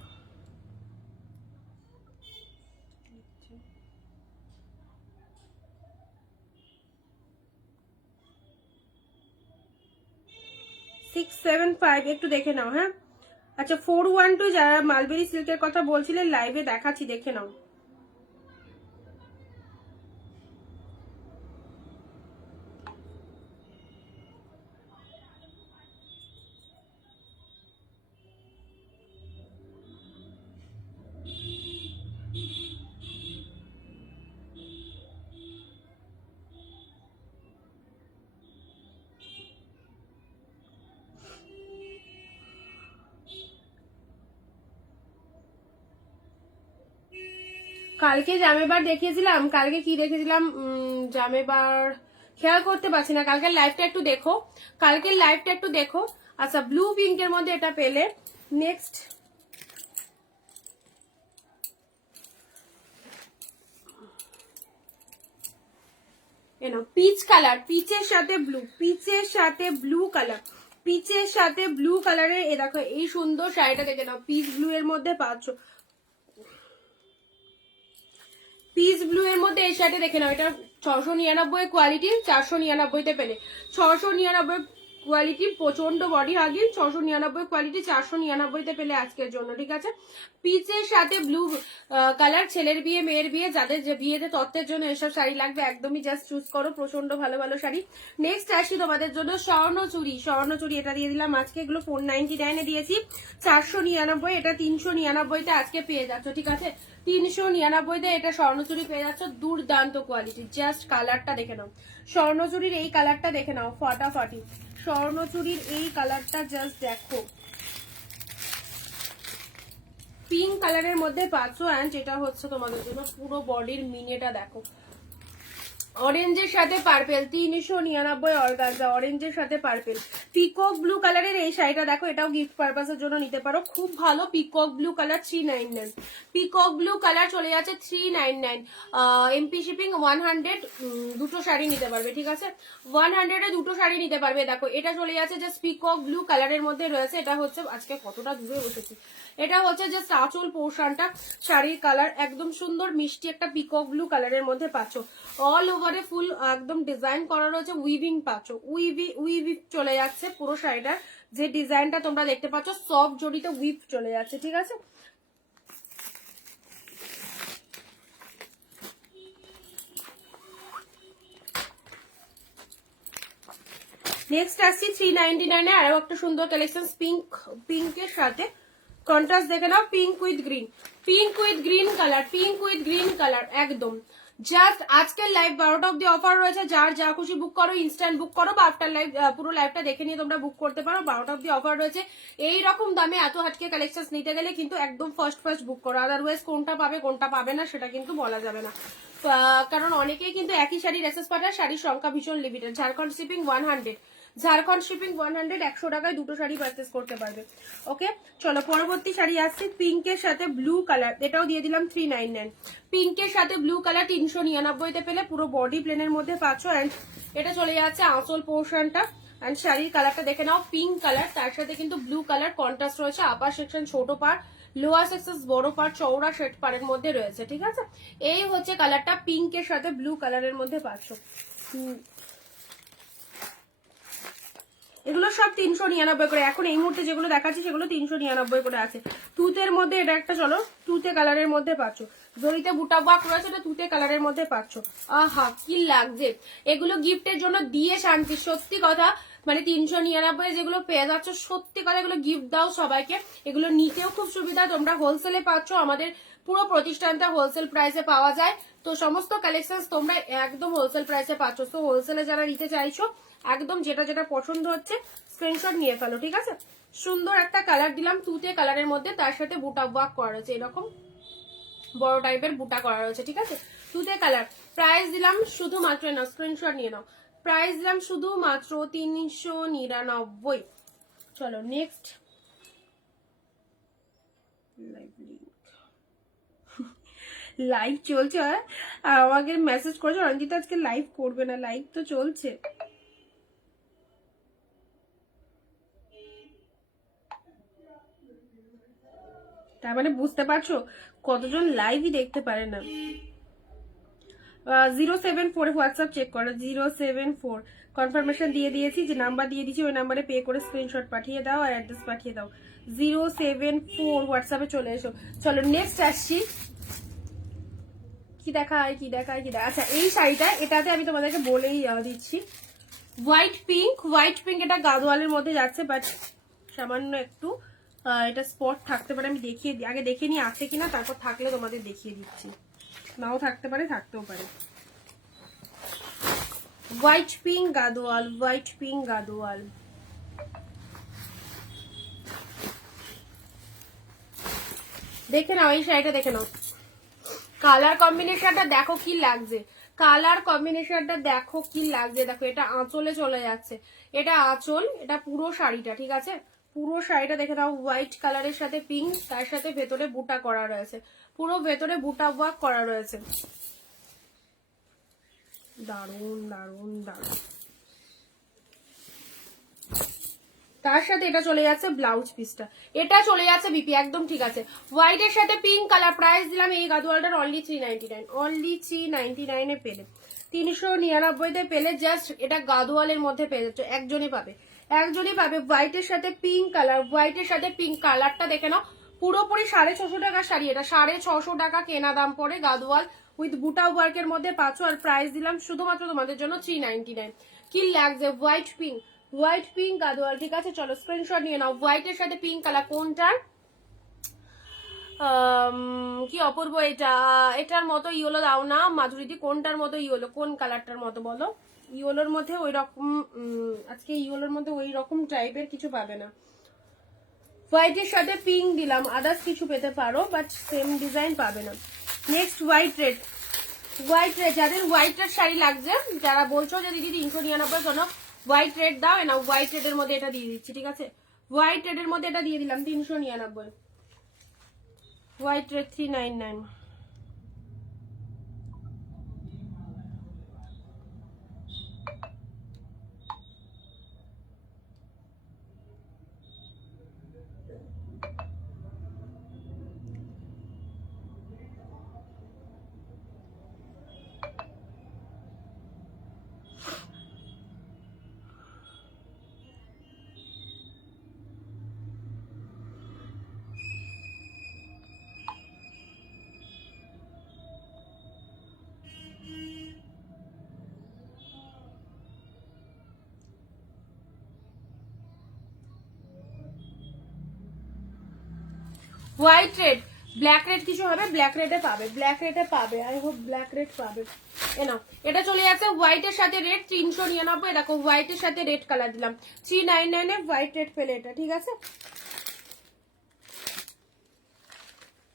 six seven five একটু দেখে নাও। হ্যাঁ, আচ্ছা 412 যারা মালবেরি সিল্কের কথা বলছিলেন লাইভে দেখাচ্ছি, দেখে নাও। কালকে জামেবার দেখিয়েছিলাম, কালকে কি দেখেছিলাম, জামেবার খেয়াল করতে পারছি না। কালকের লাইভটা একটু দেখো, কালকের লাইভটা একটু দেখো। আচ্ছা, ব্লু পিঙ্কের মধ্যে এটা পেলে। নেক্সট এনো পিচ কালার, পিচের সাথে ব্লু, পিচের সাথে ব্লু কালার, পিচের সাথে ব্লু কালারের এ দেখো এই সুন্দর শাড়িটা দেখে নাও, পিচ ব্লু এর মধ্যে পাচ্ছ, পিচ ব্লু এর মধ্যে এই শাড়িটা দেখে নাও। এটা 699 কোয়ালিটি, 499 পেলে। 699 কোয়ালিটি, প্রচন্ড বডি হাগিং, 699 কোয়ালিটি 499 পেলে আজকের জন্য, ঠিক আছে। পিচের সাথে ব্লু কালার, ছেলের বিয়ে মেয়ের বিয়ে যাদের যে বিয়েতে তত্ত্বের জন্য এসব শাড়ি লাগবে একদমই জাস্ট চুজ করো, প্রচন্ড ভালো ভালো শাড়ি। নেক্সট আসি তোমাদের জন্য স্বর্ণচুরি, স্বর্ণচুরি এটা দিয়ে দিলাম আজকে, এগুলো 499 দিয়েছি, 499, এটা 399 আজকে পেয়ে যাচ্ছ, ঠিক আছে। 399 এটা স্বর্ণচুরি পেয়ে যাচ্ছ, দুর্দান্ত কোয়ালিটি। জাস্ট কালারটা দেখে নাও, স্বর্ণচুরির এই কালারটা দেখে নাও, ফাটাফাটি। স্বর্ণচুরির এই কালারটা জাস্ট দেখো, পিঙ্ক কালারের মধ্যে পাচ্ছ। অ্যান্ড এটা হচ্ছে তোমাদের জন্য পুরো বডির মিনেটা দেখো, অরেঞ্জের সাথে পার্পেল, 399 অর্গানজা, অরেঞ্জের সাথে পার্পেল। পিকক ব্লু কালারের এই শাড়িটা দেখো, এটাও গিফট পারপাসের জন্য নিতে পারো, খুব ভালো। Peacock blue colour 399, peacock blue colour চলে যাচ্ছে 399, এমপি শিপিং 100, দুটো শাড়ি নিতে পারবে, ঠিক আছে। 100-এ দুটো শাড়ি নিতে পারবে। দেখো এটা চলে যাচ্ছে জাস্ট পিকক ব্লু কালারের মধ্যে রয়েছে, এটা হচ্ছে আজকে কতটা দূরে বসেছি, এটা হচ্ছে জাস্ট আঁচল পোর্শনটা, শাড়ির কালার একদম সুন্দর মিষ্টি একটা পিকক ব্লু কালারের মধ্যে পাচ্ছ। অল ওভারে ফুল একদম ডিজাইন করা রয়েছে, উইভিং পাচ্ছ, উইভিং চলে যাচ্ছে পুরো শাড়িটার, যে ডিজাইনটা তোমরা দেখতে পাচ্ছ সফট জড়িতে উইভ চলে যাচ্ছে, ঠিক আছে। নেক্সট আসছি 399 এ আরো একটা সুন্দর কালেকশন, পিঙ্কের সাথে কন্ট্রাস্ট দেখে নাও, pink with green, pink with green colour, pink with green colour একদম। জাস্ট আজকের লাইভ 12টা অব্দি অফার রয়েছে, যার যা খুশি বুক করো, ইনস্ট্যান্ট বুক করো বা আফটার লাইভ পুরো লাইভটা দেখে নিয়ে তোমরা বুক করতে পারো। 12টা অব্দি অফার রয়েছে। এই রকম দামে এত হাটকে কালেকশন নিতে গেলে কিন্তু একদম ফার্স্ট বুক করো, আদারওয়াইজ কোনটা পাবে কোনটা পাবে না সেটা কিন্তু বলা যাবে না, কারণ অনেকেই কিন্তু একই শাড়ির এসএস পাঠায়, শাড়ির সংখ্যা ভীষণ limited. Jharkhand shipping 100, Jharkhand shipping 100, 100 টাকায় দুটো শাড়ি পারচেস করতে পারবে। ওকে চলো পরবর্তী শাড়ি আসছে, পিঙ্কের সাথে ব্লু কালার, এটাও দিয়ে দিলাম 399, পিঙ্কের সাথে ব্লু কালার 399 পেলে, পুরো বডি প্লেনের মধ্যে পাচ্ছ। অ্যান্ড এটা চলে যাচ্ছে আঁচল পোর্শনটা, অ্যান্ড শাড়ির কালারটা দেখে নাও, পিঙ্ক কালার, তার সাথে কিন্তু ব্লু কালার কন্ট্রাস্ট রয়েছে। আপার সেকশন ছোট পার, লোয়ার সেকশন বড় পার, চওড়া শেড পারের মধ্যে রয়েছে, ঠিক আছে। এই হচ্ছে কালারটা, পিঙ্কের সাথে ব্লু কালারের মধ্যে পাচ্ছ। এগুলো সব 399 করে, এখন এই মুহূর্তে যেগুলো দেখাচ্ছি সেগুলো 399 করে আছে। তুতের মধ্যে এটা একটা, চলো তুতে কালারের মধ্যে পাচ্ছ, জড়িতে বুটা বাক রয়েছে, এটা তুতে কালারের মধ্যে পাচ্ছ। আহা কি লাগছে, এগুলো গিফটের জন্য দিয়ে শান্তি, সত্যি কথা। মানে 399 যেগুলো পেয়ে যাচ্ছ, সত্যি কথা এগুলো গিফট দাও সবাইকে, এগুলো নিতেও খুব সুবিধা, তোমরা হোলসেলে পাচ্ছ, আমাদের পুরো প্রতিষ্ঠানটা হোলসেল প্রাইসে পাওয়া যায়, তো সমস্ত কালেকশন তোমরা একদম হোলসেল প্রাইসে পাচ্ছ। তো হোলসেলে যারা নিতে চাইছো একদম যেটা যেটা পছন্দ হচ্ছে স্ক্রিনশট নিয়ে ফেলো, ঠিক আছে। সুন্দর একটা কালার দিলাম তুতে কালারের মধ্যে, তার সাথে বুটা ওয়ার্ক করা রয়েছে, এরকম বড় টাইপের বুটা করা রয়েছে, ঠিক আছে। তুতে কালার, প্রাইস দিলাম শুধুমাত্র, নাও স্ক্রিনশট নিয়ে নাও, প্রাইস দিলাম শুধুমাত্র 399। চলো নেক্সট, লাইভ চলছে আর আমাকে মেসেজ করেছে রঞ্জিতা আজকে লাইভ করবে না, লাইভ তো চলছে। তার মানে বুঝতে পারছো কতজন লাইভই দেখতে পারে না। 074 হোয়াটসঅ্যাপ চেক করো, 074 কনফার্মেশন দিয়ে দিয়েছি, যে নাম্বার দিয়ে দিয়েছি ওই নাম্বারে পে করে স্ক্রিনশট পাঠিয়ে দাও আর অ্যাড্রেস পাঠিয়ে দাও। 074 হোয়াটসঅ্যাপে চলে এসো। চলো নেক্সট আসছি, কি দেখায় কি দেখায় কি দেখায়। আচ্ছা এই শাড়িটা, এটাতে আমি তোমাদেরকে বলেই দিচ্ছি, হোয়াইট পিঙ্ক, এটা গাদোয়ালের মধ্যে যাচ্ছে, বাট সামান্য একটু এটা স্পট থাকতে পারে, আমি আগে দেখে নিয়ে আছে কিনা, তারপর থাকলে তোমাদের দেখিয়ে দিচ্ছি, নাও থাকতে পারে থাকতেও পারে। হোয়াইট পিঙ্ক গাদোয়াল, দেখে নাও এই শাড়িটা, দেখে নাও কালার কম্বিনেশনটা দেখো কি লাগছে, দেখো এটা আঁচলে চলে যাচ্ছে, এটা আঁচল, এটা পুরো শাড়িটা, ঠিক আছে। পুরো শাড়িটা দেখে নাও, হোয়াইট কালারের সাথে পিঙ্ক, তার সাথে ভেতরে বুটা করা রয়েছে, পুরো ভেতরে বুটা ওয়ার্ক করা রয়েছে। দারুন দারুন দারুন। তার সাথে এটা চলে যাচ্ছে ব্লাউজ পিসটা, এটা চলে যাচ্ছে বিপি, একদম ঠিক আছে। হোয়াইটের সাথে পিঙ্ক কালার, প্রাইস দিলাম এই গাদোয়ালটার অনলি 399, অনলি 399 এ পেলে, 399-তে পেলে। জাস্ট এটা গাদোয়ালের মধ্যে পেয়ে যাচ্ছে, একজনই পাবে, একজনই পাবে। হোয়াইটের সাথে পিঙ্ক কালার, হোয়াইটের সাথে পিঙ্ক কালারটা দেখে নাও, পুরোপুরি 650 টাকা শাড়ি, এটা 650 টাকা কেনা দাম পড়ে। গাদোয়াল উইথ বুটা ওয়ার্কের মধ্যে পাচ্ছ, আর প্রাইস দিলাম শুধুমাত্র তোমাদের জন্য 399। কি লাগছে? White pink, white pink Gadwal, ঠিক আছে। চলো স্ক্রিনশট নিয়ে নাও। হোয়াইটের সাথে পিঙ্ক কালার কোনটার? কি অপূর্ব এটা, এটার মতো ইয়েলো দাও না মাধুরীদি, কোনটার মতো ইয়েলো, কোন কালারটার মতো বলো? ইয়েলোর মধ্যে ওই রকম, আজকে ইয়েলোর মধ্যে ওই রকম টাইপের কিছু পাবে না। হোয়াইটের সাথে পিঙ্ক দিলাম, আদার্স কিছু পেতে পারো, বাট সেম ডিজাইন পাবে না। Next white red, white red, যাদের হোয়াইট রেড শাড়ি লাগছে, যারা বলছো যে দিদি 399 জন্য হোয়াইট রেড দাও, না হোয়াইট রেডের মধ্যে এটা দিয়ে দিচ্ছি, ঠিক আছে। হোয়াইট রেডের মধ্যে এটা দিয়ে দিলাম 399, white red 399। White red, black red কিছু হবে, ব্ল্যাক রেডে পাবে, ব্ল্যাক রেডে পাবে, আই হোপ ব্ল্যাক রেড পাবে। এনাও এটা চলে যাচ্ছে হোয়াইটের সাথে রেড 399, দেখো হোয়াইটের সাথে রেড কালার দিলাম 399 এ, হোয়াইট রেড পেলে এটা, ঠিক আছে।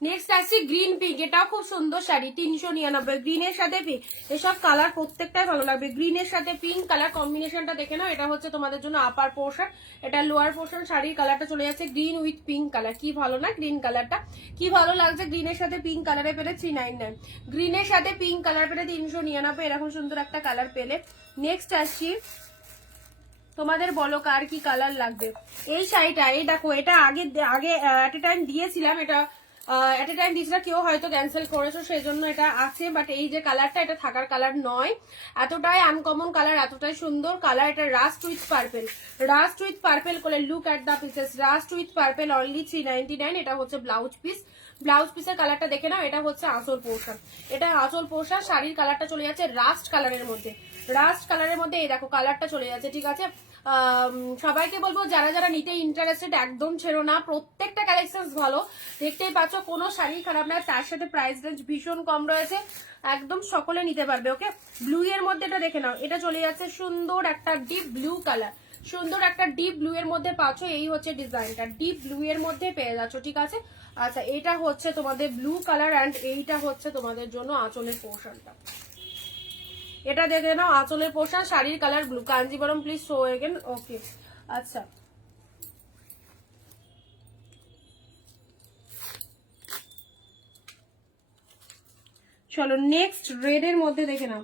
নেক্সট আসছি গ্রিন পিঙ্ক, এটাও খুব সুন্দর শাড়ি 399, গ্রিনের সাথে পিঙ্ক, এসব কালার প্রত্যেকটাই ভালো লাগবে। গ্রিনের সাথে পিঙ্ক কালার কম্বিনেশনটা দেখে নাও, এটা হচ্ছে তোমাদের জন্য আপার পোর্শন, এটা লোয়ার পোর্শন। শাড়ির কালারটা চলে যাচ্ছে গ্রিন উইথ পিঙ্ক কালার, কি ভালো না গ্রিন কালারটা, কি ভালো লাগছে। গ্রিনের সাথে পিঙ্ক কালারে পেলে 399, গ্রিনের সাথে পিঙ্ক কালার পেলে 399, এরকম সুন্দর একটা কালার পেলে। নেক্সট আসছি, তোমাদের বলো কার কি কালার লাগবে। এই শাড়িটা, এই দেখো, এটা আগে আগে এট এ টাইম দিয়েছিলাম, এটা এট এ টাইম দিয়েছিলাম, কেউ হয়তো ক্যান্সেল করেছো সেই জন্য এটা আছে, বাট এই যে কালারটা, এটা থাকার কালার নয়, এতটাই আনকমন কালার, এতটাই সুন্দর কালার। এটা rust with purple, rust with purple করে, look at the pieces, rust with purple only 399। এটা হচ্ছে ব্লাউজ পিস, ব্লাউজ পিসের কালারটা দেখে নাও, এটা হচ্ছে আঁচল পোর্শন, এটা আঁচল পোর্শন। শাড়ির কালারটা চলে যাচ্ছে রাস্ট কালারের মধ্যে, রাস্ট কালারের মধ্যে, এই দেখো কালারটা চলে যাচ্ছে, ঠিক আছে। সবাইকে বলবো যারা যারা নিতে ইন্টারেস্টেড একদম ছেড়ো না, প্রত্যেকটা কালেকশন ভালো, দেখতেই পাচ্ছ কোনো শাড়ি খারাপ না, তার সাথে প্রাইস রেঞ্জ ভীষণ কম রয়েছে, একদম সকলে নিতে পারবে। ওকে, ব্লু এর মধ্যে এটা দেখে নাও, এটা চলে যাচ্ছে সুন্দর একটা ডিপ ব্লু কালার, সুন্দর একটা ডিপ ব্লু এর মধ্যে পাচ্ছ, এই হচ্ছে ডিজাইনটা, ডিপ ব্লু এর মধ্যে পেয়ে যাচ্ছ, ঠিক আছে। আচ্ছা, এটা হচ্ছে তোমাদের ব্লু কালার, অ্যান্ড এইটা হচ্ছে তোমাদের জন্য আঁচলের পোর্শনটা, এটা দেখে নাও আঁচলের পোর্শন, শাড়ির colour blue, Kanjeevaram please show again. Okay, আচ্ছা চলো নেক্সট রেড এর মধ্যে দেখে নাও,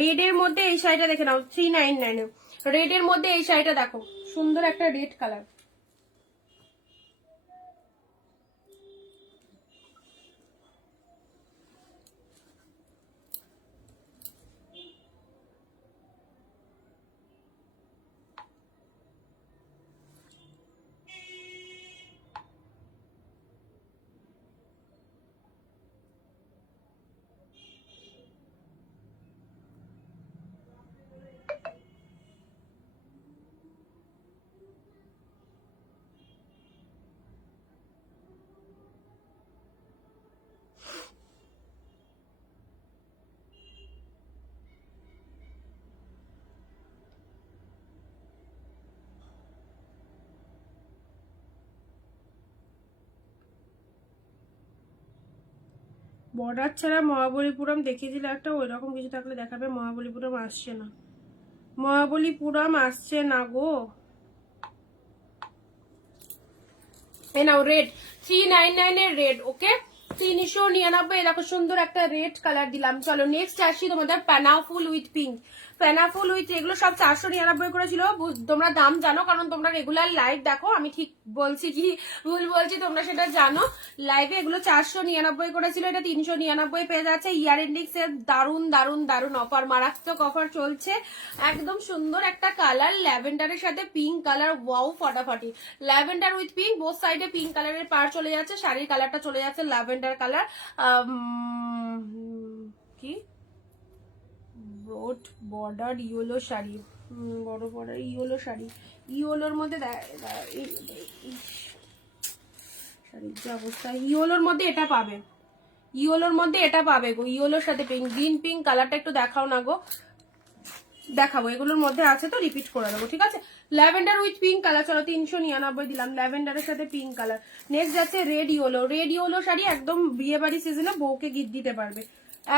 রেড এর মধ্যে এই শাড়িটা দেখে নাও 399, রেড এর মধ্যে এই শাড়িটা দেখো, সুন্দর একটা রেড কালার, বর্ডার ছাড়া মহাবলীপুরম দেখিয়েছিল একটা, ওই রকম কিছু থাকলে দেখাবে। মহাবলীপুরম আসছে না, মহাবলীপুরম আসছে না গো। এই নাও রেড 399 এর রেড, ওকে 399 এরকম সুন্দর একটা রেড কালার দিলাম। চলো নেক্সট আসি তোমাদের প্যানাফুল উইথ পিঙ্ক। প্যানাফুল উইথ এগুলো সব 499 করে ছিল। তোমরা দাম জানো কারণ তোমরা রেগুলার লাইভ দেখো, আমি ঠিক বলছি কি ভুল বলছি তোমরা সেটা জানো। লাইভে এগুলো 499 করে ছিল, এটা 399 পেয়ে যাচ্ছে। ইয়ার এন্ডিং সেল দারুন দারুন দারুন অফার, মারাত্মক অফার চলছে। একদম সুন্দর একটা কালার ল্যাভেন্ডারের সাথে পিঙ্ক কালার, ওয়াও ফাটাফাটি। ল্যাভেন্ডার উইথ পিঙ্ক, বোথ সাইডে পিঙ্ক কালারের পার চলে যাচ্ছে, শাড়ির কালারটা চলে যাচ্ছে ল্যাভেন্ডার কালার। কি ব্রড বর্ডার ইয়েলো শাড়ি, বড় বর্ডার ইয়েলো শাড়ি, ইয়েলোর মধ্যে শাড়ির যে অবস্থা, ইয়েলোর মধ্যে এটা পাবে, ইয়েলোর মধ্যে এটা পাবে গো, ইয়েলোর সাথে পিঙ্ক, গ্রিন পিঙ্ক কালারটা একটু দেখাও না গো, দেখাবো এগুলোর মধ্যে আছে তো রিপিট করে দেবো, ঠিক আছে। ল্যাভেন্ডার উইথ পিঙ্ক কালার, চলো 399 দিলাম ল্যাভেন্ডারের সাথে পিঙ্ক কালার। নেক্সট যাচ্ছে red yellow. Red yellow sari একদম বিয়ে বাড়ি সিজনে বউকে গিফট দিতে পারবে,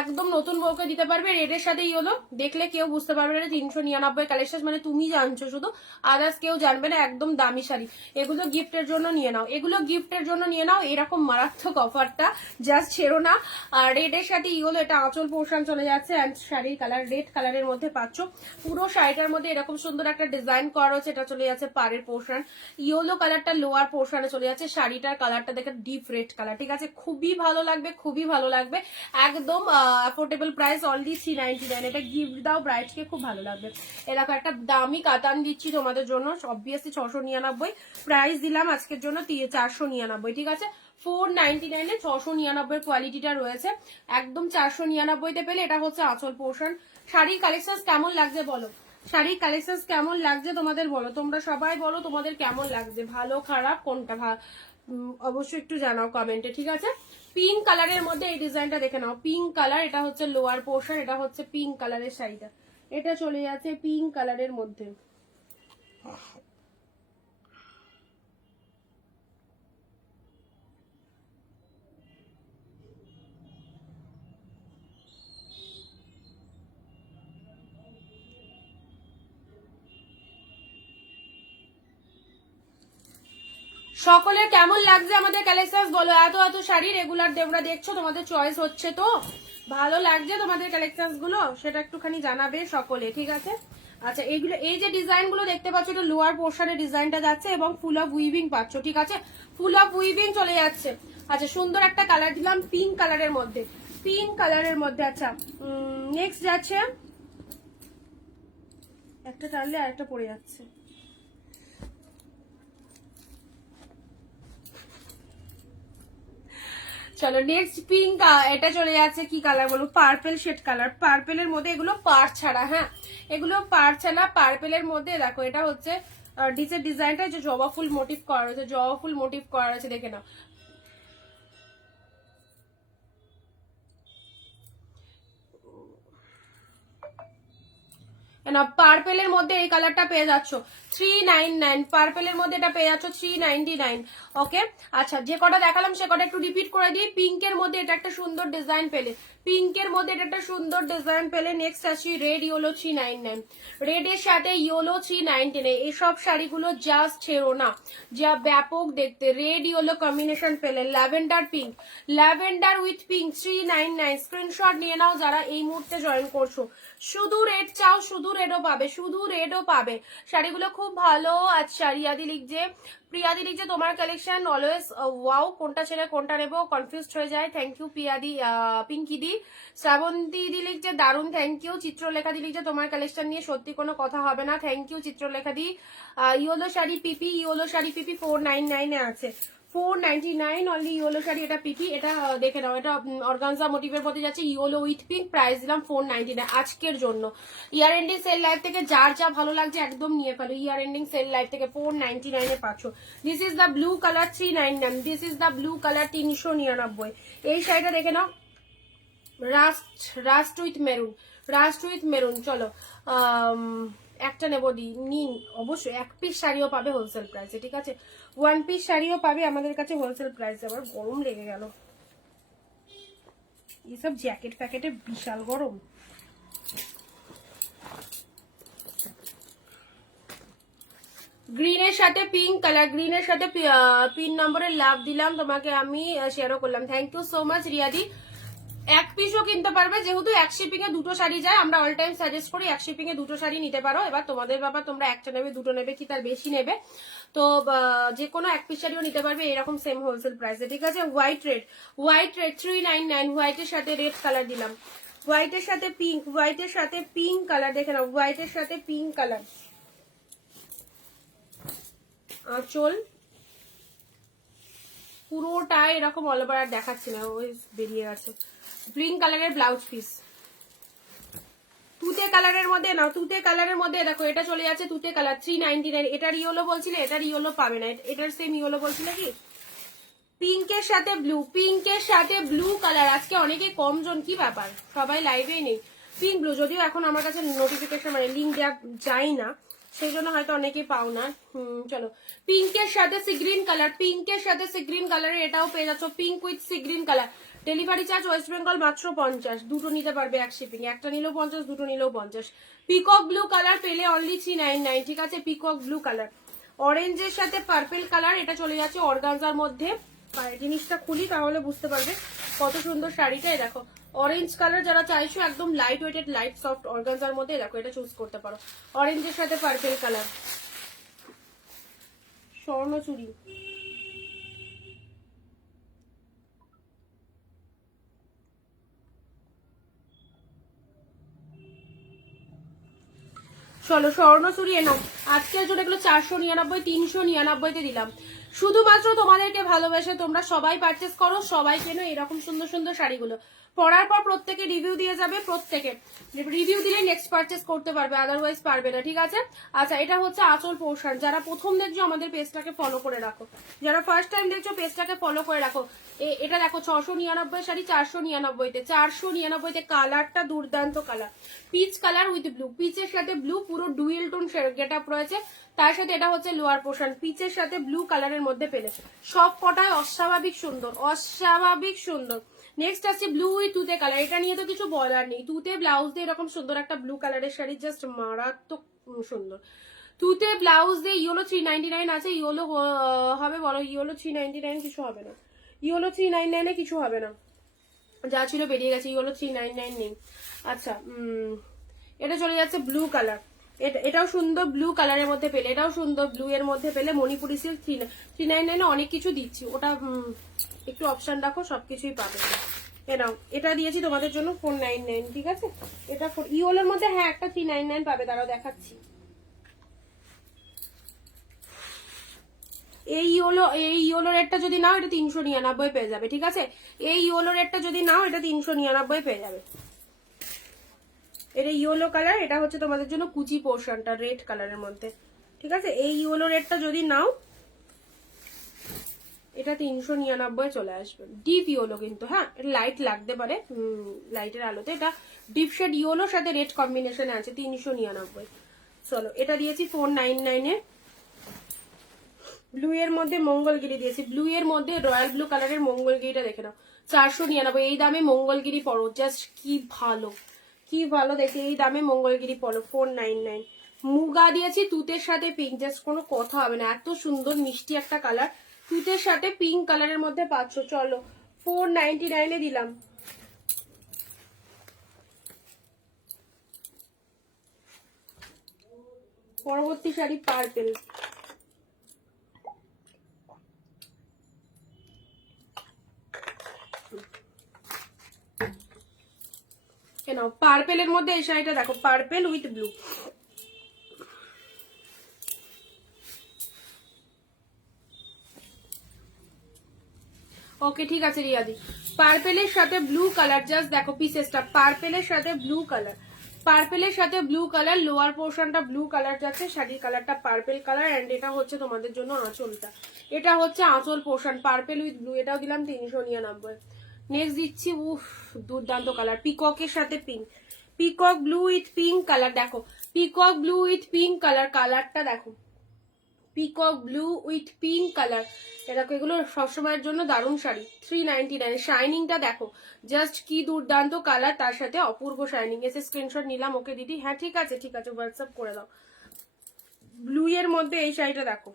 একদম নতুন বউকে দিতে পারবে। রেডের সাথে ইয়েলো দেখলে কেউ বুঝতে পারবে না 399 কালেকশন, মানে তুমি জানছো শুধু, আদার্স কেউ জানবে না। একদম দামি শাড়ি, এগুলো গিফটের জন্য নিয়ে নাও, এগুলো গিফটের জন্য নিয়ে নাও। এরকম মারাত্মক অফারটা জাস্ট ছেড়ো না। আর রেডের সাথে ইয়েলো, এটা আঁচল পোর্শন চলে যাচ্ছে অ্যান্ড শাড়ির কালার রেড কালারের মধ্যে পাচ্ছ। পুরো শাড়িটার মধ্যে এরকম সুন্দর একটা ডিজাইন করা রয়েছে, এটা চলে যাচ্ছে পাড়ের পোর্শন। ইয়েলো কালারটা লোয়ার পোর্শনে চলে যাচ্ছে, শাড়িটার কালারটা দেখে ডিপ রেড কালার, ঠিক আছে। খুবই ভালো লাগবে, খুবই ভালো লাগবে, একদম অ্যাফোর্ডেবল প্রাইস, অনলি 399। এটা গিফট দাও ব্রাইডকে, খুব ভালো লাগবে। এরকম একটা দামি কাতান দিচ্ছি তোমাদের জন্য, অবভিয়াসলি 699 প্রাইস দিলাম আজকের জন্য 499, ঠিক আছে। 499 699 কোয়ালিটিটা রয়েছে, একদম 499 পেলে। এটা হচ্ছে আঁচল পোর্শন। শাড়ির কালেকশন কেমন লাগছে বলো, শাড়ির কালেকশন কেমন লাগছে তোমাদের বলো, তোমরা সবাই বলো তোমাদের কেমন লাগছে, ভালো খারাপ কোনটা অবশ্যই একটু জানাও কমেন্টে, ঠিক আছে। পিঙ্ক কালারের মধ্যে এই ডিজাইনটা দেখে নাও, পিঙ্ক কালার, এটা হচ্ছে লোয়ার পোর্শন, এটা হচ্ছে পিঙ্ক কালারের শাড়িটা, এটা চলে যাচ্ছে পিঙ্ক কালারের মধ্যে। সকলের কেমন লাগছে আমাদের কালেকশন বলো। এত এত শাড়ি রেগুলার তোমরা দেখছো, তোমাদের চয়েস হচ্ছে তো, ভালো লাগছে তোমাদের কালেকশন গুলো, সেটা একটুখানি জানাবে সকলে, ঠিক আছে। আচ্ছা এইগুলো, এই যে ডিজাইন গুলো দেখতে পাচ্ছ, এটা লোয়ার পোর্শনের ডিজাইনটা যাচ্ছে এবং ফুল অফ উইভিং পাচ্ছ, ঠিক আছে। ফুল অফ উইভিং চলে যাচ্ছে। আচ্ছা সুন্দর একটা কালার দিলাম পিঙ্ক কালারের মধ্যে, পিঙ্ক কালারের মধ্যে। আচ্ছা নেক্সট যাচ্ছে, একটা টানলে আর একটা পড়ে যাচ্ছে। চলো নেক্সট পিঙ্ক, এটা চলে যাচ্ছে কি কালার বলো, পার্পেল শেড কালার। পার্পেলের মধ্যে এগুলো পার ছাড়া, হ্যাঁ এগুলো পার ছাড়া। পার্পেলের মধ্যে দেখো এটা হচ্ছে নিচের ডিজাইনটা যে জবা ফুল মোটিভ করা রয়েছে, জবা ফুল মোটিভ করা রয়েছে, দেখে নাও। পার্পেলের মধ্যে এই কালারটা পেয়ে যাচ্ছ 399, পার্পেলের মধ্যে এটা পেয়ে যাচ্ছ 399, ওকে। আচ্ছা যে কটা দেখালাম সে কটা একটু রিপিট করে দিই। পিঙ্কের মধ্যে এটা একটা সুন্দর ডিজাইন পেলে, পিঙ্কের মধ্যে এটা একটা সুন্দর ডিজাইন পেলে। নেক্সট আসি রেড ইয়েলো 399, রেডের সাথে ইয়েলো 399। এসব শাড়িগুলো জাস্ট ছেড়ো না, যা ব্যাপক দেখতে। রেড ইয়েলো কম্বিনেশন পেলে, lavender pink, lavender with pink 399। Screenshot নিয়ে নাও যারা এই মুহূর্তে জয়েন করছো। শুধু রেড চাও, শুধু রেডও পাবে, শুধু রেডও পাবে। শাড়িগুলো খুব ভালো। আচ্ছা রিয়াদি লিখছে, প্রিয়াদি লিখছে তোমার কালেকশন অলওয়েজ ওয়াও, কোনটা ছেড়ে কোনটা নেবো কনফিউজ হয়ে যায়। থ্যাংক ইউ প্রিয়াদি, পিঙ্কি দি। শ্রাবন্তী দি লিখছে দারুন, থ্যাংক ইউ। চিত্রলেখা দি লিখছে তোমার কালেকশন নিয়ে সত্যি কোনো কথা হবে না, থ্যাংক ইউ চিত্রলেখা দি। ইয়েলো শাড়ি পিপি, ইয়েলো শাড়ি পিপি 499 আছে, 499 অনলি ইয়েলো শাড়ি। এটা পিপি, এটা দেখে নাও, এটা অর্গানজা মোটিভের মধ্যে যাচ্ছে, ইয়েলো উইথ পিঙ্ক, প্রাইস দিলাম 499 আজকের জন্য। ইয়ার এন্ডিং সেল লাইভ থেকে যার যা ভালো লাগছে একদম নিয়ে ফেলো, ইয়ার এন্ডিং সেল লাইভ থেকে 499 পাচ্ছ। This is the blue colour 399, this is the blue colour 399। এই শাড়িটা দেখে নাও, rust with maroon, rust with maroon. চলো একটা নেবো নিন, অবশ্যই এক পিস শাড়িও পাবে হোলসেল প্রাইসে, ঠিক আছে। ওয়ান পিস শাড়িও পাবে আমাদের কাছে হোলসেল প্রাইসে। আবার গরম লেগে গেল, এইসব জ্যাকেট ফ্যাকেটে বিশাল গরম। গ্রিনের সাথে পিঙ্ক কালার, গ্রিনের সাথে পিন নম্বরের লাভ দিলাম তোমাকে, আমি শেয়ারও করলাম। থ্যাংক ইউ সো মাচ রিয়াদি। এক পিসও কিনতে পারবে, যেহেতু এক শিপিং এ দুটো শাড়ি যায়, আমরা অল টাইম সাজেস্ট করি এক শিপিং এ দুটো শাড়ি নিতে পারো। এবার তোমাদের ব্যাপার, তোমরা একটা নেবে, দুটো নেবে, কি তার বেশি নেবে। তো যে কোনো এক পিস শাড়িও নিতে পারবে এরকম সেম হোলসেল প্রাইসে, ঠিক আছে। হোয়াইট রেড 399, হোয়াইটের সাথে রেড কালার দিলাম, হোয়াইটের সাথে পিঙ্ক, হোয়াইটের সাথে পিঙ্ক কালার, দেখে নাও, হোয়াইটের সাথে পিঙ্ক কালার। আঁচল পুরোটা এরকম অল ওভার, আর দেখাচ্ছি না, ওই বেরিয়ে গেছে। পিঙ্ক কালারের ব্লাউজ পিস, তুতে কালারের মধ্যে নাও, তুতে কালারের মধ্যে দেখো এটা চলে যাচ্ছে তুতে কালার 399। এটার ইয়েলো বলছিলে, এটার ইয়েলো পাবে না, এটার সেম ইয়েলো বলছিলে কি। পিঙ্কের সাথে ব্লু, পিঙ্কের সাথে ব্লু কালার। আজকে অনেকে কম জন, কি ব্যাপার, সবাই লাইভেই নেই। পিঙ্ক ব্লু, যদিও এখন আমার কাছে নোটিফিকেশন মানে লিঙ্ক দেওয়া যায় না, সেই জন্য হয়তো অনেকেই পাও না। চলো, পিঙ্কের সাথে সি গ্রিন কালার, পিঙ্কের সাথে সি গ্রিন কালারের এটাও পেয়ে যাচ্ছ, pink with sea green colour. Delivery charge West Bengal মাত্র 50, দুটো নিতে পারবে এক শিপিং, একটা নিলেও 50, দুটো নিলেও 50। পিকক ব্লু কালার পেলে অনলি 399, ঠিক আছে। পিকক ব্লু কালার, অরেঞ্জের সাথে পার্পেল কালার, এটা চলে যাচ্ছে অর্গানজার মধ্যে। জিনিসটা খুলি তাহলে বুঝতে পারবে কত সুন্দর শাড়িটাই। দেখো অরেঞ্জ কালার যারা চাইছো, একদম লাইট ওয়েটেড লাইট সফট অর্গানজার মধ্যে, দেখো এটা চুজ করতে পারো। অরেঞ্জের সাথে পার্পেল কালার, স্বর্ণচুরি, চলো স্বর্ণচুরি এনো। আজকের জন্য এগুলো 499, 399 দিলাম। শুধুমাত্র তোমাদেরকে ভালোবেসে তোমরা সবাই পারচেস করো, সবাই কেনো এরকম সুন্দর সুন্দর শাড়িগুলো। পরার পর প্রত্যেকে রিভিউ দিয়ে যাবে, প্রত্যেকে রিভিউ দিলে নেক্সট পারচেস করতে পারবে, আদারওয়াইজ পারবে না, ঠিক আছে। আচ্ছা, এটা হচ্ছে আঁচল পোর্শন। যারা প্রথম দেখছো আমাদের পেজটাকে ফলো করে রাখো, যারা ফার্স্ট টাইম দেখছো পেজটাকে ফলো করে রাখো। এটা দেখো 699 শাড়ি 499-তে, 499-তে। কালারটা দুর্দান্ত colour, peach colour with blue, পিচের সাথে ব্লু, পুরো ডুয়েল টোন গেট আপ রয়েছে। তার সাথে এটা হচ্ছে লোয়ার পোর্শন, পিচের সাথে ব্লু কালারের মধ্যে পেলে সব কটায় অস্বাভাবিক সুন্দর, অস্বাভাবিক সুন্দর। নেক্সট আছে ব্লু উইথ তুতে কালার, এটা নিয়ে তো কিছু বলার নেই। তুতে ব্লাউজ দিয়ে এরকম সুন্দর একটা ব্লু কালারের শাড়ি, জাস্ট মারাত্মক সুন্দর। তুতে ব্লাউজ দিয়ে ইয়েলো 399 আছে, ইয়েলো হবে বলো, ইয়েলো 399 কিছু হবে না, ইয়েলো 399 কিছু হবে না, যা ছিল বেরিয়ে গেছে, ইয়েলো 399 নেই। আচ্ছা, এটা চলে যাচ্ছে ব্লু কালার, এটাও সুন্দর ব্লু কালারের মধ্যে পেলে, এটাও সুন্দর ব্লু এর মধ্যে পেলে। মণিপুরি সিল্ক 399 অনেক কিছু দিচ্ছি, ওটা একটু অপশন রাখো, সবকিছুই পাবে। এটাও, এটা দিয়েছি তোমাদের জন্য 499, ঠিক আছে। এটা ইয়েলোর মধ্যে হ্যাঁ একটা 399 পাবে, তারাও দেখাচ্ছি। এই ইয়েলো রেটটা যদি নাও এটা 399 পেয়ে যাবে, ঠিক আছে। এই ইয়েলো রেটটা যদি নাও এটা 399 পেয়ে যাবে। এটা ইয়েলো কালার, এটা হচ্ছে তোমাদের জন্য কুচি পোর্শনটা রেড কালারের মধ্যে, ঠিক আছে। এই ইয়েলো রেটটা যদি নাও এটা 399 চলে আসবে। ডিপ ইয়েলো কিন্তু, হ্যাঁ এটা লাইট লাগতে পারে লাইটের আলোতে, এটা ডিপ শেড ইয়েলোর সাথে রেড কম্বিনেশনে আছে 399। চলো, এটা দিয়েছি 499-এ। ব্লু এর মধ্যে মঙ্গলগিরি দিয়েছি, ব্লু এর মধ্যে রয়্যাল ব্লু কালারের মঙ্গলগিরিটা দেখে নাও, 499। এই দামে মঙ্গলগিরি পরো, জাস্ট কি ভালো, কি ভালো দেখে, এই দামে মঙ্গলগিরি পরো 499। মুগা দিয়েছি তুতের সাথে পিঙ্ক, জাস্ট কোনো কথা হবে না, এত সুন্দর মিষ্টি একটা কালার, তুতের সাথে পিঙ্ক কালারের মধ্যে পাচ্ছ। চলো 499-এ দিলাম। পরবর্তী শাড়ি পার্পেল, কেন পার্পেলের মধ্যে এই শাড়িটা দেখো, পার্পেল উইথ ব্লু। ওকে ঠিক আছে রিয়াদি, পার্পেলের সাথে ব্লু কালার, জাস্ট দেখো পিসেসটা, পার্পেলের সাথে ব্লু কালার, পার্পেলের সাথে ব্লু কালার, লোয়ার পোর্শনটা ব্লু কালার যাচ্ছে, শাড়ির কালারটা পার্পেল কালার, এন্ড এটা হচ্ছে তোমাদের জন্য আঁচলটা, এটা হচ্ছে আঁচল পোর্শন পার্পেল উইথ ব্লু, এটাও দিলাম 399। নেক্সট দিচ্ছি উফ দুর্দান্ত কালার, পিককের সাথে pink, peacock blue with pink colour, দেখো peacock blue with pink colour, কালারটা দেখো, peacock blue with pink colour. দেখো এগুলো সবসময়ের জন্য দারুণ শাড়ি, 399। শাইনিংটা দেখো, জাস্ট কি দুর্দান্ত কালার, তার সাথে অপূর্ব শাইনিং। এসে স্ক্রিনশট নিলাম, ওকে দিদি, হ্যাঁ ঠিক আছে ঠিক আছে, হোয়াটসঅ্যাপ করে দাও। ব্লু এর মধ্যে এই শাড়িটা দেখো,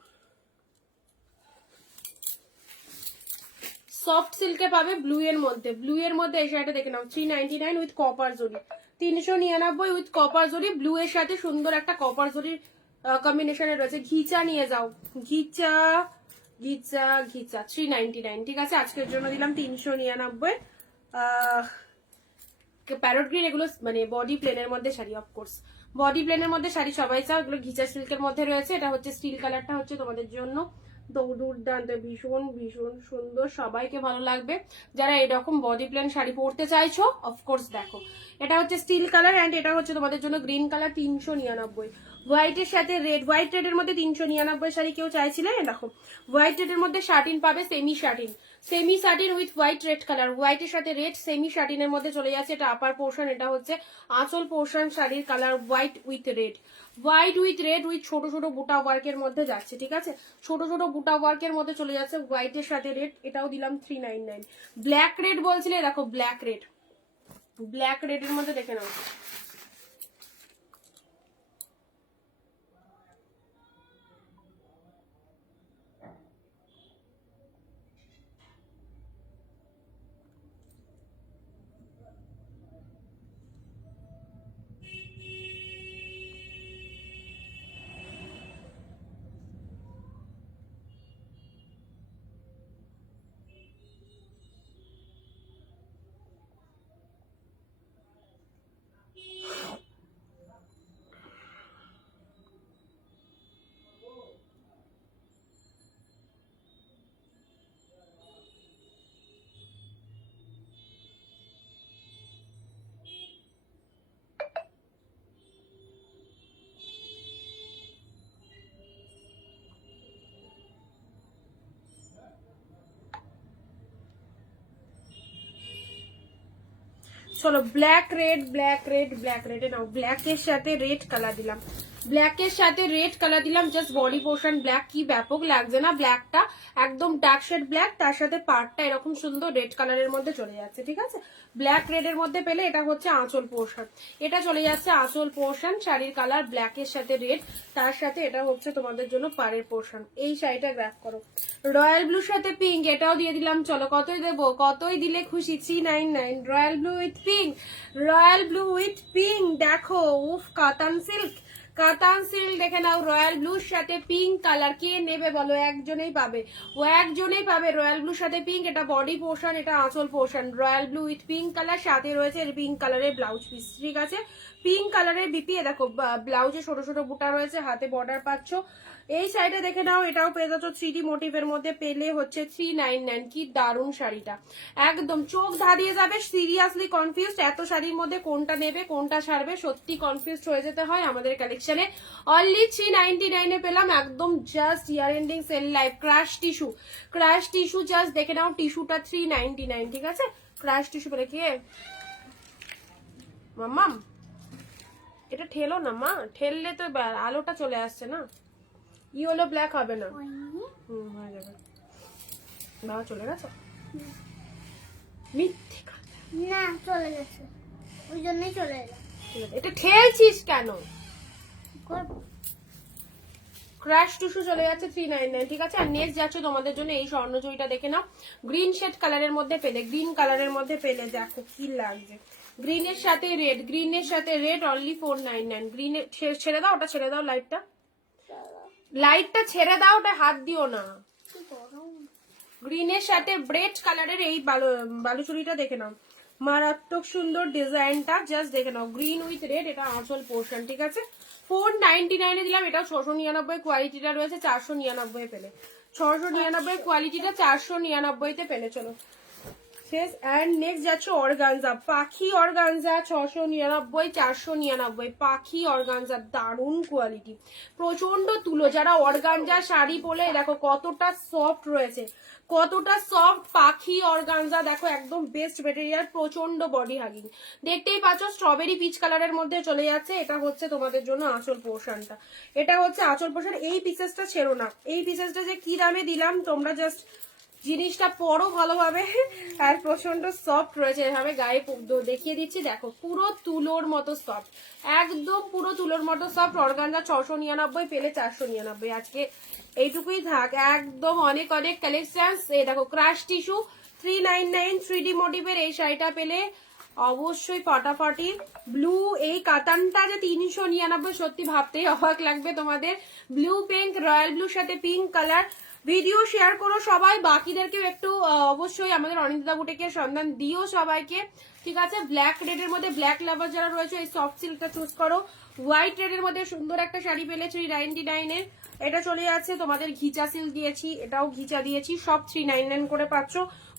সফট সিল্কে পাবে ব্লু এর মধ্যে। ব্লু এর মধ্যে এই শাড়িটা দেখে নাও, 399 উইথ কপার জরি, 399 উইথ কপার জরি। ব্লু এর সাথে সুন্দর একটা কপার জরির কম্বিনেশনে রয়েছে। ঘিচা নিয়ে যাও, ঘিচা ঘিচা ঘিচা, 399। ঠিক আছে, আজকের জন্য দিলাম 399। প্যারট গ্রিন, এগুলো মানে বডি প্লেনের মধ্যে শাড়ি, অফকোর্স বডি প্লেনের মধ্যে শাড়ি সবাই চাও। এগুলো ঘিচা সিল্কের মধ্যে রয়েছে। এটা হচ্ছে স্টিল কালারটা হচ্ছে তোমাদের জন্য দুর্দান্ত, ভীষণ ভীষণ সুন্দর, সবাইকে ভালো লাগবে যারা এরকম বডি প্লেন শাড়ি পরতে চাইছো। অফকোর্স দেখো, এটা হচ্ছে স্টিল কালার অ্যান্ড এটা হচ্ছে তোমাদের জন্য গ্রিন কালার, 399। হোয়াইটের সাথে রেড, হোয়াইট রেডের মধ্যে 399 শাড়ি কেউ চাইছিলে, দেখো হোয়াইট রেডের মধ্যে শাটিন পাবে, semi satin, semi satin with white red colour, হোয়াইটের সাথে রেড সেমি শাটিনের মধ্যে চলে যাচ্ছে। এটা আপার পোর্শন, এটা হচ্ছে আঁচল পোর্শন। শাড়ির colour white with red, white with red with ছোট ছোট বুটা ওয়ার্কের মধ্যে যাচ্ছে। ঠিক আছে, ছোট ছোট বুটা ওয়ার্কের মধ্যে চলে যাচ্ছে, হোয়াইটের সাথে রেড। এটাও দিলাম 399। ব্ল্যাক রেড বলছিলে, দেখো ব্ল্যাক রেড, ব্ল্যাক রেড এর মধ্যে দেখে নাও। চলো black red, black red, black রেডে নাও। ব্ল্যাকের সাথে রেড কালার দিলাম, ব্ল্যাকের সাথে রেড কালার দিলাম, জাস্ট বডি পোর্শন ব্ল্যাক। কি ব্যাপক লাগছে না ব্ল্যাকটা, একদম ডার্ক শেড ব্ল্যাক, তার সাথে পার্টটা এরকম সুন্দর রেড কালারের মধ্যে চলে যাচ্ছে। ঠিক আছে, ব্ল্যাক রেড এর মধ্যে পেলে এটা হচ্ছে আঁচল পোর্শন, এটা চলে যাচ্ছে আঁচল পোর্শন। শাড়ির কালার ব্ল্যাকের সাথে রেড, তার সাথে এটা হচ্ছে তোমাদের জন্য পাড়ের পোর্শন। এই শাড়িটা গ্র্যাব করো। রয়্যাল ব্লুর সাথে পিঙ্ক, এটাও দিয়ে দিলাম। চলো কতই দেবো, কতই দিলে খুশি, 399। Royal blue with pink, royal blue with pink, দেখো উফ, কাতান সিল্ক, কাতান সিল্ক দেখে নাও। রয়্যাল ব্লুর সাথে পিঙ্ক কালার কে নেবে বলো, একজনেই পাবে, ও একজনেই পাবে। রয়্যাল ব্লুর সাথে পিঙ্ক, এটা বডি পোর্শন, এটা আঁচল portion. Royal blue with pink colour, সাথে রয়েছে পিঙ্ক কালারের ব্লাউজ পিস। ঠিক আছে, পিঙ্ক কালারের বিপি, দেখো ব্লাউজে ছোট ছোট বুটা রয়েছে, হাতে বর্ডার পাচ্ছ। এই শাড়িটা দেখে নাও, এটাও পেয়ে যাচ্ছ 3D মোটিভের মধ্যে, পেলে হচ্ছে 399। কি দারুণ শাড়িটা, একদম চোখ ধাঁধিয়ে যাবে। সিরিয়াসলি কনফিউজ, এত শাড়ির মধ্যে কোনটা নেবে কোনটা ছাড়বে, সত্যি কনফিউজ হয়ে যেতে হয় আমাদের কালেকশনে। অনলি 399 এ পেলাম, একদম just year ending sale live. Crush tissue, crush tissue, just দেখে নাও, টিস্যুটা 399। ঠিক আছে, ক্রাশ টিস্যু পেলে। কি মাম্মাম, এটা ঠেলো না মা, ঠেললে তো আলোটা চলে আসছে না। ইয়েলো ব্ল্যাক হবে না, হয়ে যাবে। বাবা চলে গেছে, মিথ্যে কথা। না চলে গেছে, ওই জন্যই চলে এলাম। এটা ঠেলছিস কেন? করবো। ক্র্যাশ টিস্যু চলে যাচ্ছে 399। ঠিক আছে, আর নেক্সট যাচ্ছে তোমাদের জন্য এই স্বর্ণজয়ীটা দেখে নাও, গ্রিন শেড কালারের মধ্যে পেলে, গ্রিন কালারের মধ্যে পেলে, দেখো কি লাগছে। গ্রিনের সাথে রেড, গ্রিনের সাথে রেড, অনলি 499। গ্রিনের ছেড়ে দাও, ওটা ছেড়ে দাও, লাইটটা, লাইটটা ছেড়ে দাও, ওটা হাত দিও না। কি গরম। গ্রিনের সাথে ব্রেড কালারের এই বালুচুরিটা দেখে নাও, মারাত্মক সুন্দর ডিজাইনটা, জাস্ট দেখে নাও। গ্রিন উইথ রেড, এটা আঁচল পোর্শন। ঠিক আছে, 499 দিলাম। এটাও 699 কোয়ালিটিটা রয়েছে, 499 পেলে। 699 কোয়ালিটিটা 499 পেলে। চলো শেষ। অ্যান্ড নেক্সট যাচ্ছে অর্গানজা, পাখি অর্গানজা, 699, 499। পাখি অর্গানজা, দারুণ কোয়ালিটি, প্রচন্ড তুলো। যারা অর্গানজা শাড়ি পরে, দেখো কতটা সফট রয়েছে, কতটা সফট। পাখি অর্গানজা দেখো, একদম বেস্ট মেটেরিয়াল, প্রচন্ড বডি হাগিং। দেখতেই পাচ্ছ স্ট্রবেরি পিচ কালারের মধ্যে চলে যাচ্ছে। এটা হচ্ছে তোমাদের জন্য আঁচল পোর্শনটা, এটা হচ্ছে আঁচল পোর্শন। এই পিসেসটা ছেড়ো না, এই পিসেসটা যে কি দামে দিলাম তোমরা জাস্ট জিনিসটা পরো ভালোভাবে আর প্রচন্ড সফট রয়েছে, এভাবে গায়ে দেখিয়ে দিচ্ছি, দেখো পুরো তুলোর মতো সফট, একদম পুরো তুলোর মতো সফট। অর্গানজা 699 পেলে 499, আজকে এইটুকুই থাক। একদম অনেক অনেক কালেকশন। এই দেখো ক্রাশ টিস্যু 399 3D মোটিভের এই শাড়িটা পেলে অবশ্যই ফটাফটি। ব্লু এই কাতানটা যে 399, সত্যি ভাবতেই অবাক লাগবে তোমাদের। ব্লু পিঙ্ক, রয়্যাল ব্লুর সাথে পিঙ্ক কালার। ভিডিও শেয়ার করো সবাই, বাকিদেরকেও একটু অবশ্যই আমাদের অনিন্দিতা বুটিকের সন্ধান দিও সবাইকে, ঠিক আছে। ব্ল্যাক রেডের মধ্যে ব্ল্যাক লাভার যারা রয়েছে এই সফট সিল্কটা চুজ করো। হোয়াইট রেডের মধ্যে সুন্দর একটা শাড়ি পেলে 399 এটা চলে যাচ্ছে তোমাদের ঘিচা সিল্ক দিয়েছি, এটাও ঘিচা দিয়েছি, সব 399 করে পাচ্ছ।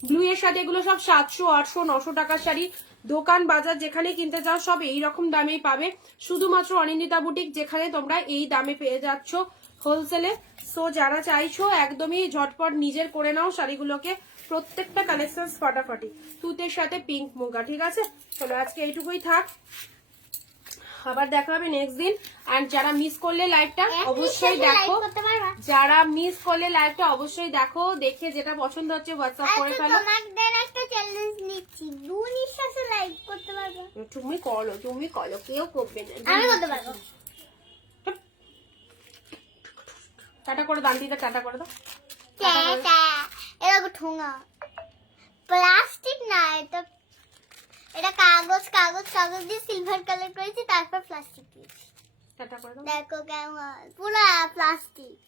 ব্লু এর সাথে এগুলো সব 700 800 900 টাকার শাড়ি। দোকান বাজার যেখানে কিনতে যাও সব এইরকম দামেই পাবে, শুধুমাত্র অনিন্দিতা বুটিক যেখানে তোমরা এই দামে পেয়ে যাচ্ছ হোলসেলে। সো যারা চাইছো একদমই ঝটপট নিজের করে নাও শাড়িগুলোকে, প্রত্যেকটা কালেকশন ফাটাফাটি। তুতের সাথে পিঙ্ক মুগা, ঠিক আছে। চলো আজকে এইটুকুই থাক, আবার দেখা হবে নেক্সট দিন। আর যারা মিস করলে লাইভটা অবশ্যই দেখো, যারা মিস করলে লাইভটা অবশ্যই দেখো, দেখে যেটা পছন্দ হচ্ছে হোয়াটসঅ্যাপ করে ফেলো। তোমাদের একটা চ্যালেঞ্জ নিচ্ছি, 2 নিঃশ্বাসে লাইভ করতে পারবে? তুমি করো, কেউ করবে না। আমি করতে পারবো। টাটা করে দান দিতে, টাটা করে দাও। টাটা। এরকম ঠোঙা প্লাস্টিক না, এটা কাগজ কাগজ কাগজ দিয়ে সিলভার কালার করেছি, তারপর প্লাস্টিক দিয়েছি। টাটা করে দাও। দেখো কেমন পুরো প্লাস্টিক।